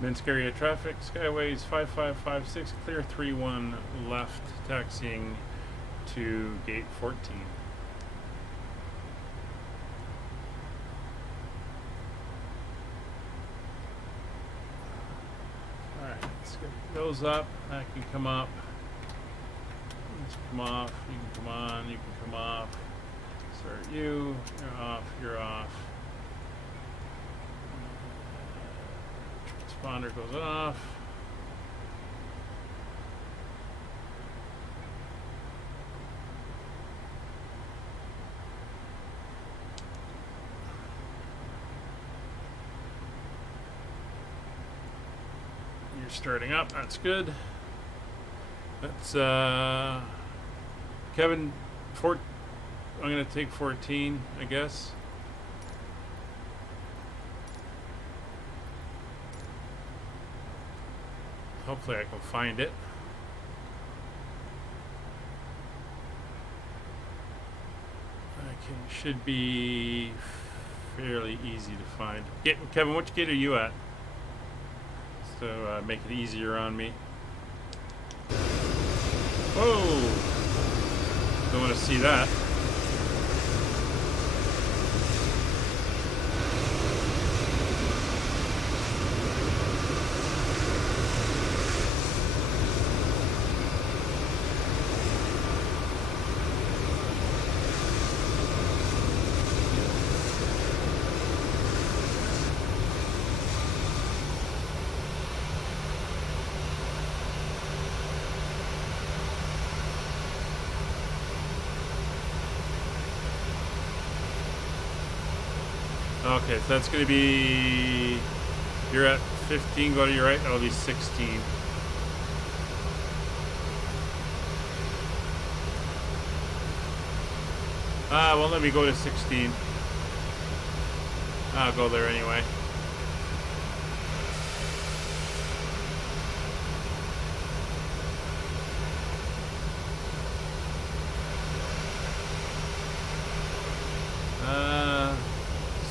Minsk area traffic, Skyways 5556, clear 31 left, taxiing to gate 14. Alright, let's get those up. That can come up. Let's come off. You can come on. You can come off. Start you. You're off. You're off. Transponder goes off. You're starting up. That's good. That's Kevin. I'm gonna take 14, I guess. Hopefully I can find it. Okay, should be fairly easy to find. Kevin, which gate are you at? So make it easier on me. Whoa! Don't want to see that. Okay, so that's going to be, you're at 15, go to your right, that'll be 16. Won't let me go to 16. I'll go there anyway.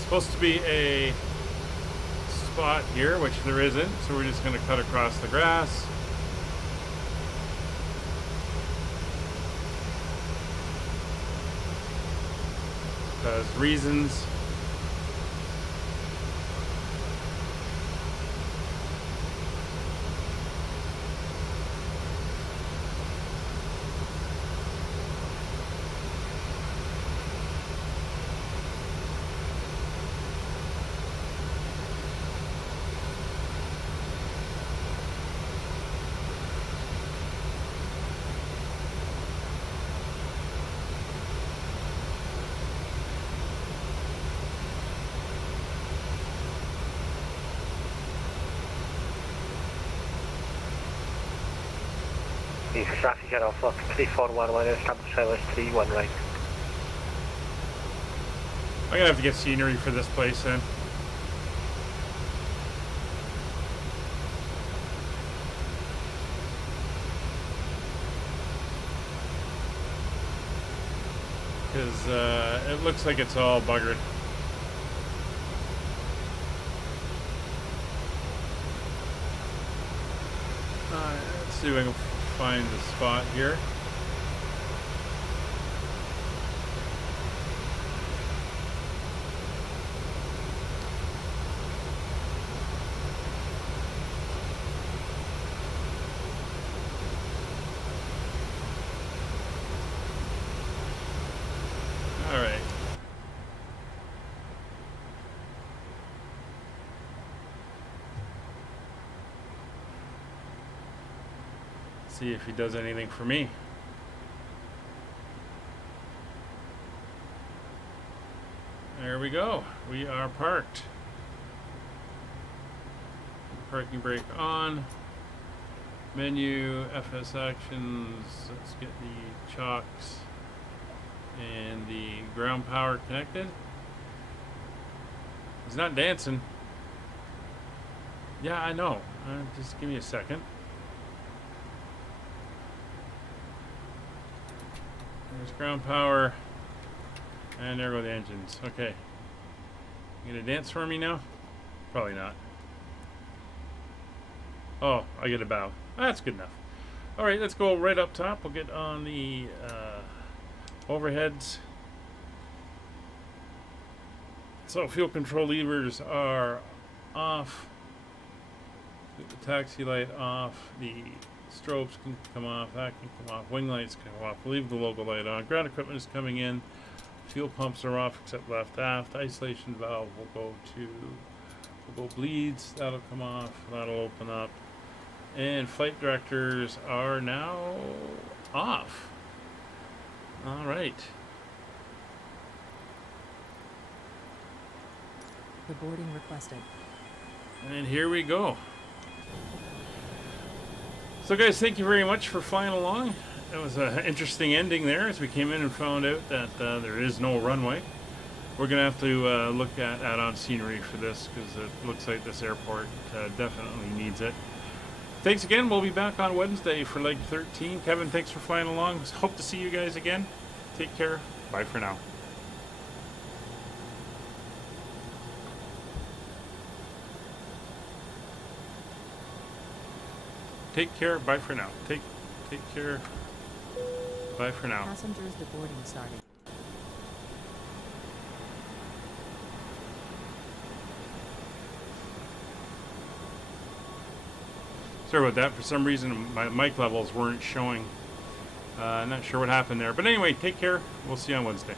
Supposed to be a spot here, which there isn't, so we're just going to cut across the grass. Because reasons. Traffic at off 3411, establish LS 31 right. I'm gonna have to get scenery for this place then. Because it looks like it's all buggered. Let's see if I can find the spot here. See if he does anything for me. There we go. We are parked. Parking brake on. Menu, FS actions. Let's get the chocks and the ground power connected. He's not dancing. Yeah, I know. Just give me a second. There's ground power. And there go the engines. Okay. You gonna dance for me now? Probably not. Oh, I get a bow. That's good enough. Alright, let's go right up top. We'll get on the overheads. So fuel control levers are off. The taxi light off. The strobes can come off. That can come off. Wing lights can come off. Leave the logo light on. Ground equipment is coming in. Fuel pumps are off except left aft. Isolation valve will go bleeds. That'll come off. That'll open up. And flight directors are now off. All right. The boarding requested. And here we go. So guys, thank you very much for flying along. It was an interesting ending there as we came in and found out that there is no runway. We're going to have to look at add-on scenery for this because it looks like this airport definitely needs it. Thanks again. We'll be back on Wednesday for leg 13. Kevin, thanks for flying along. Hope to see you guys again. Take care. Bye for now. Take care. Bye for now. Take care. Bye for now. Passengers, the boarding started. Sorry about that. For some reason, my mic levels weren't showing. Not sure what happened there. But anyway, take care. We'll see you on Wednesday.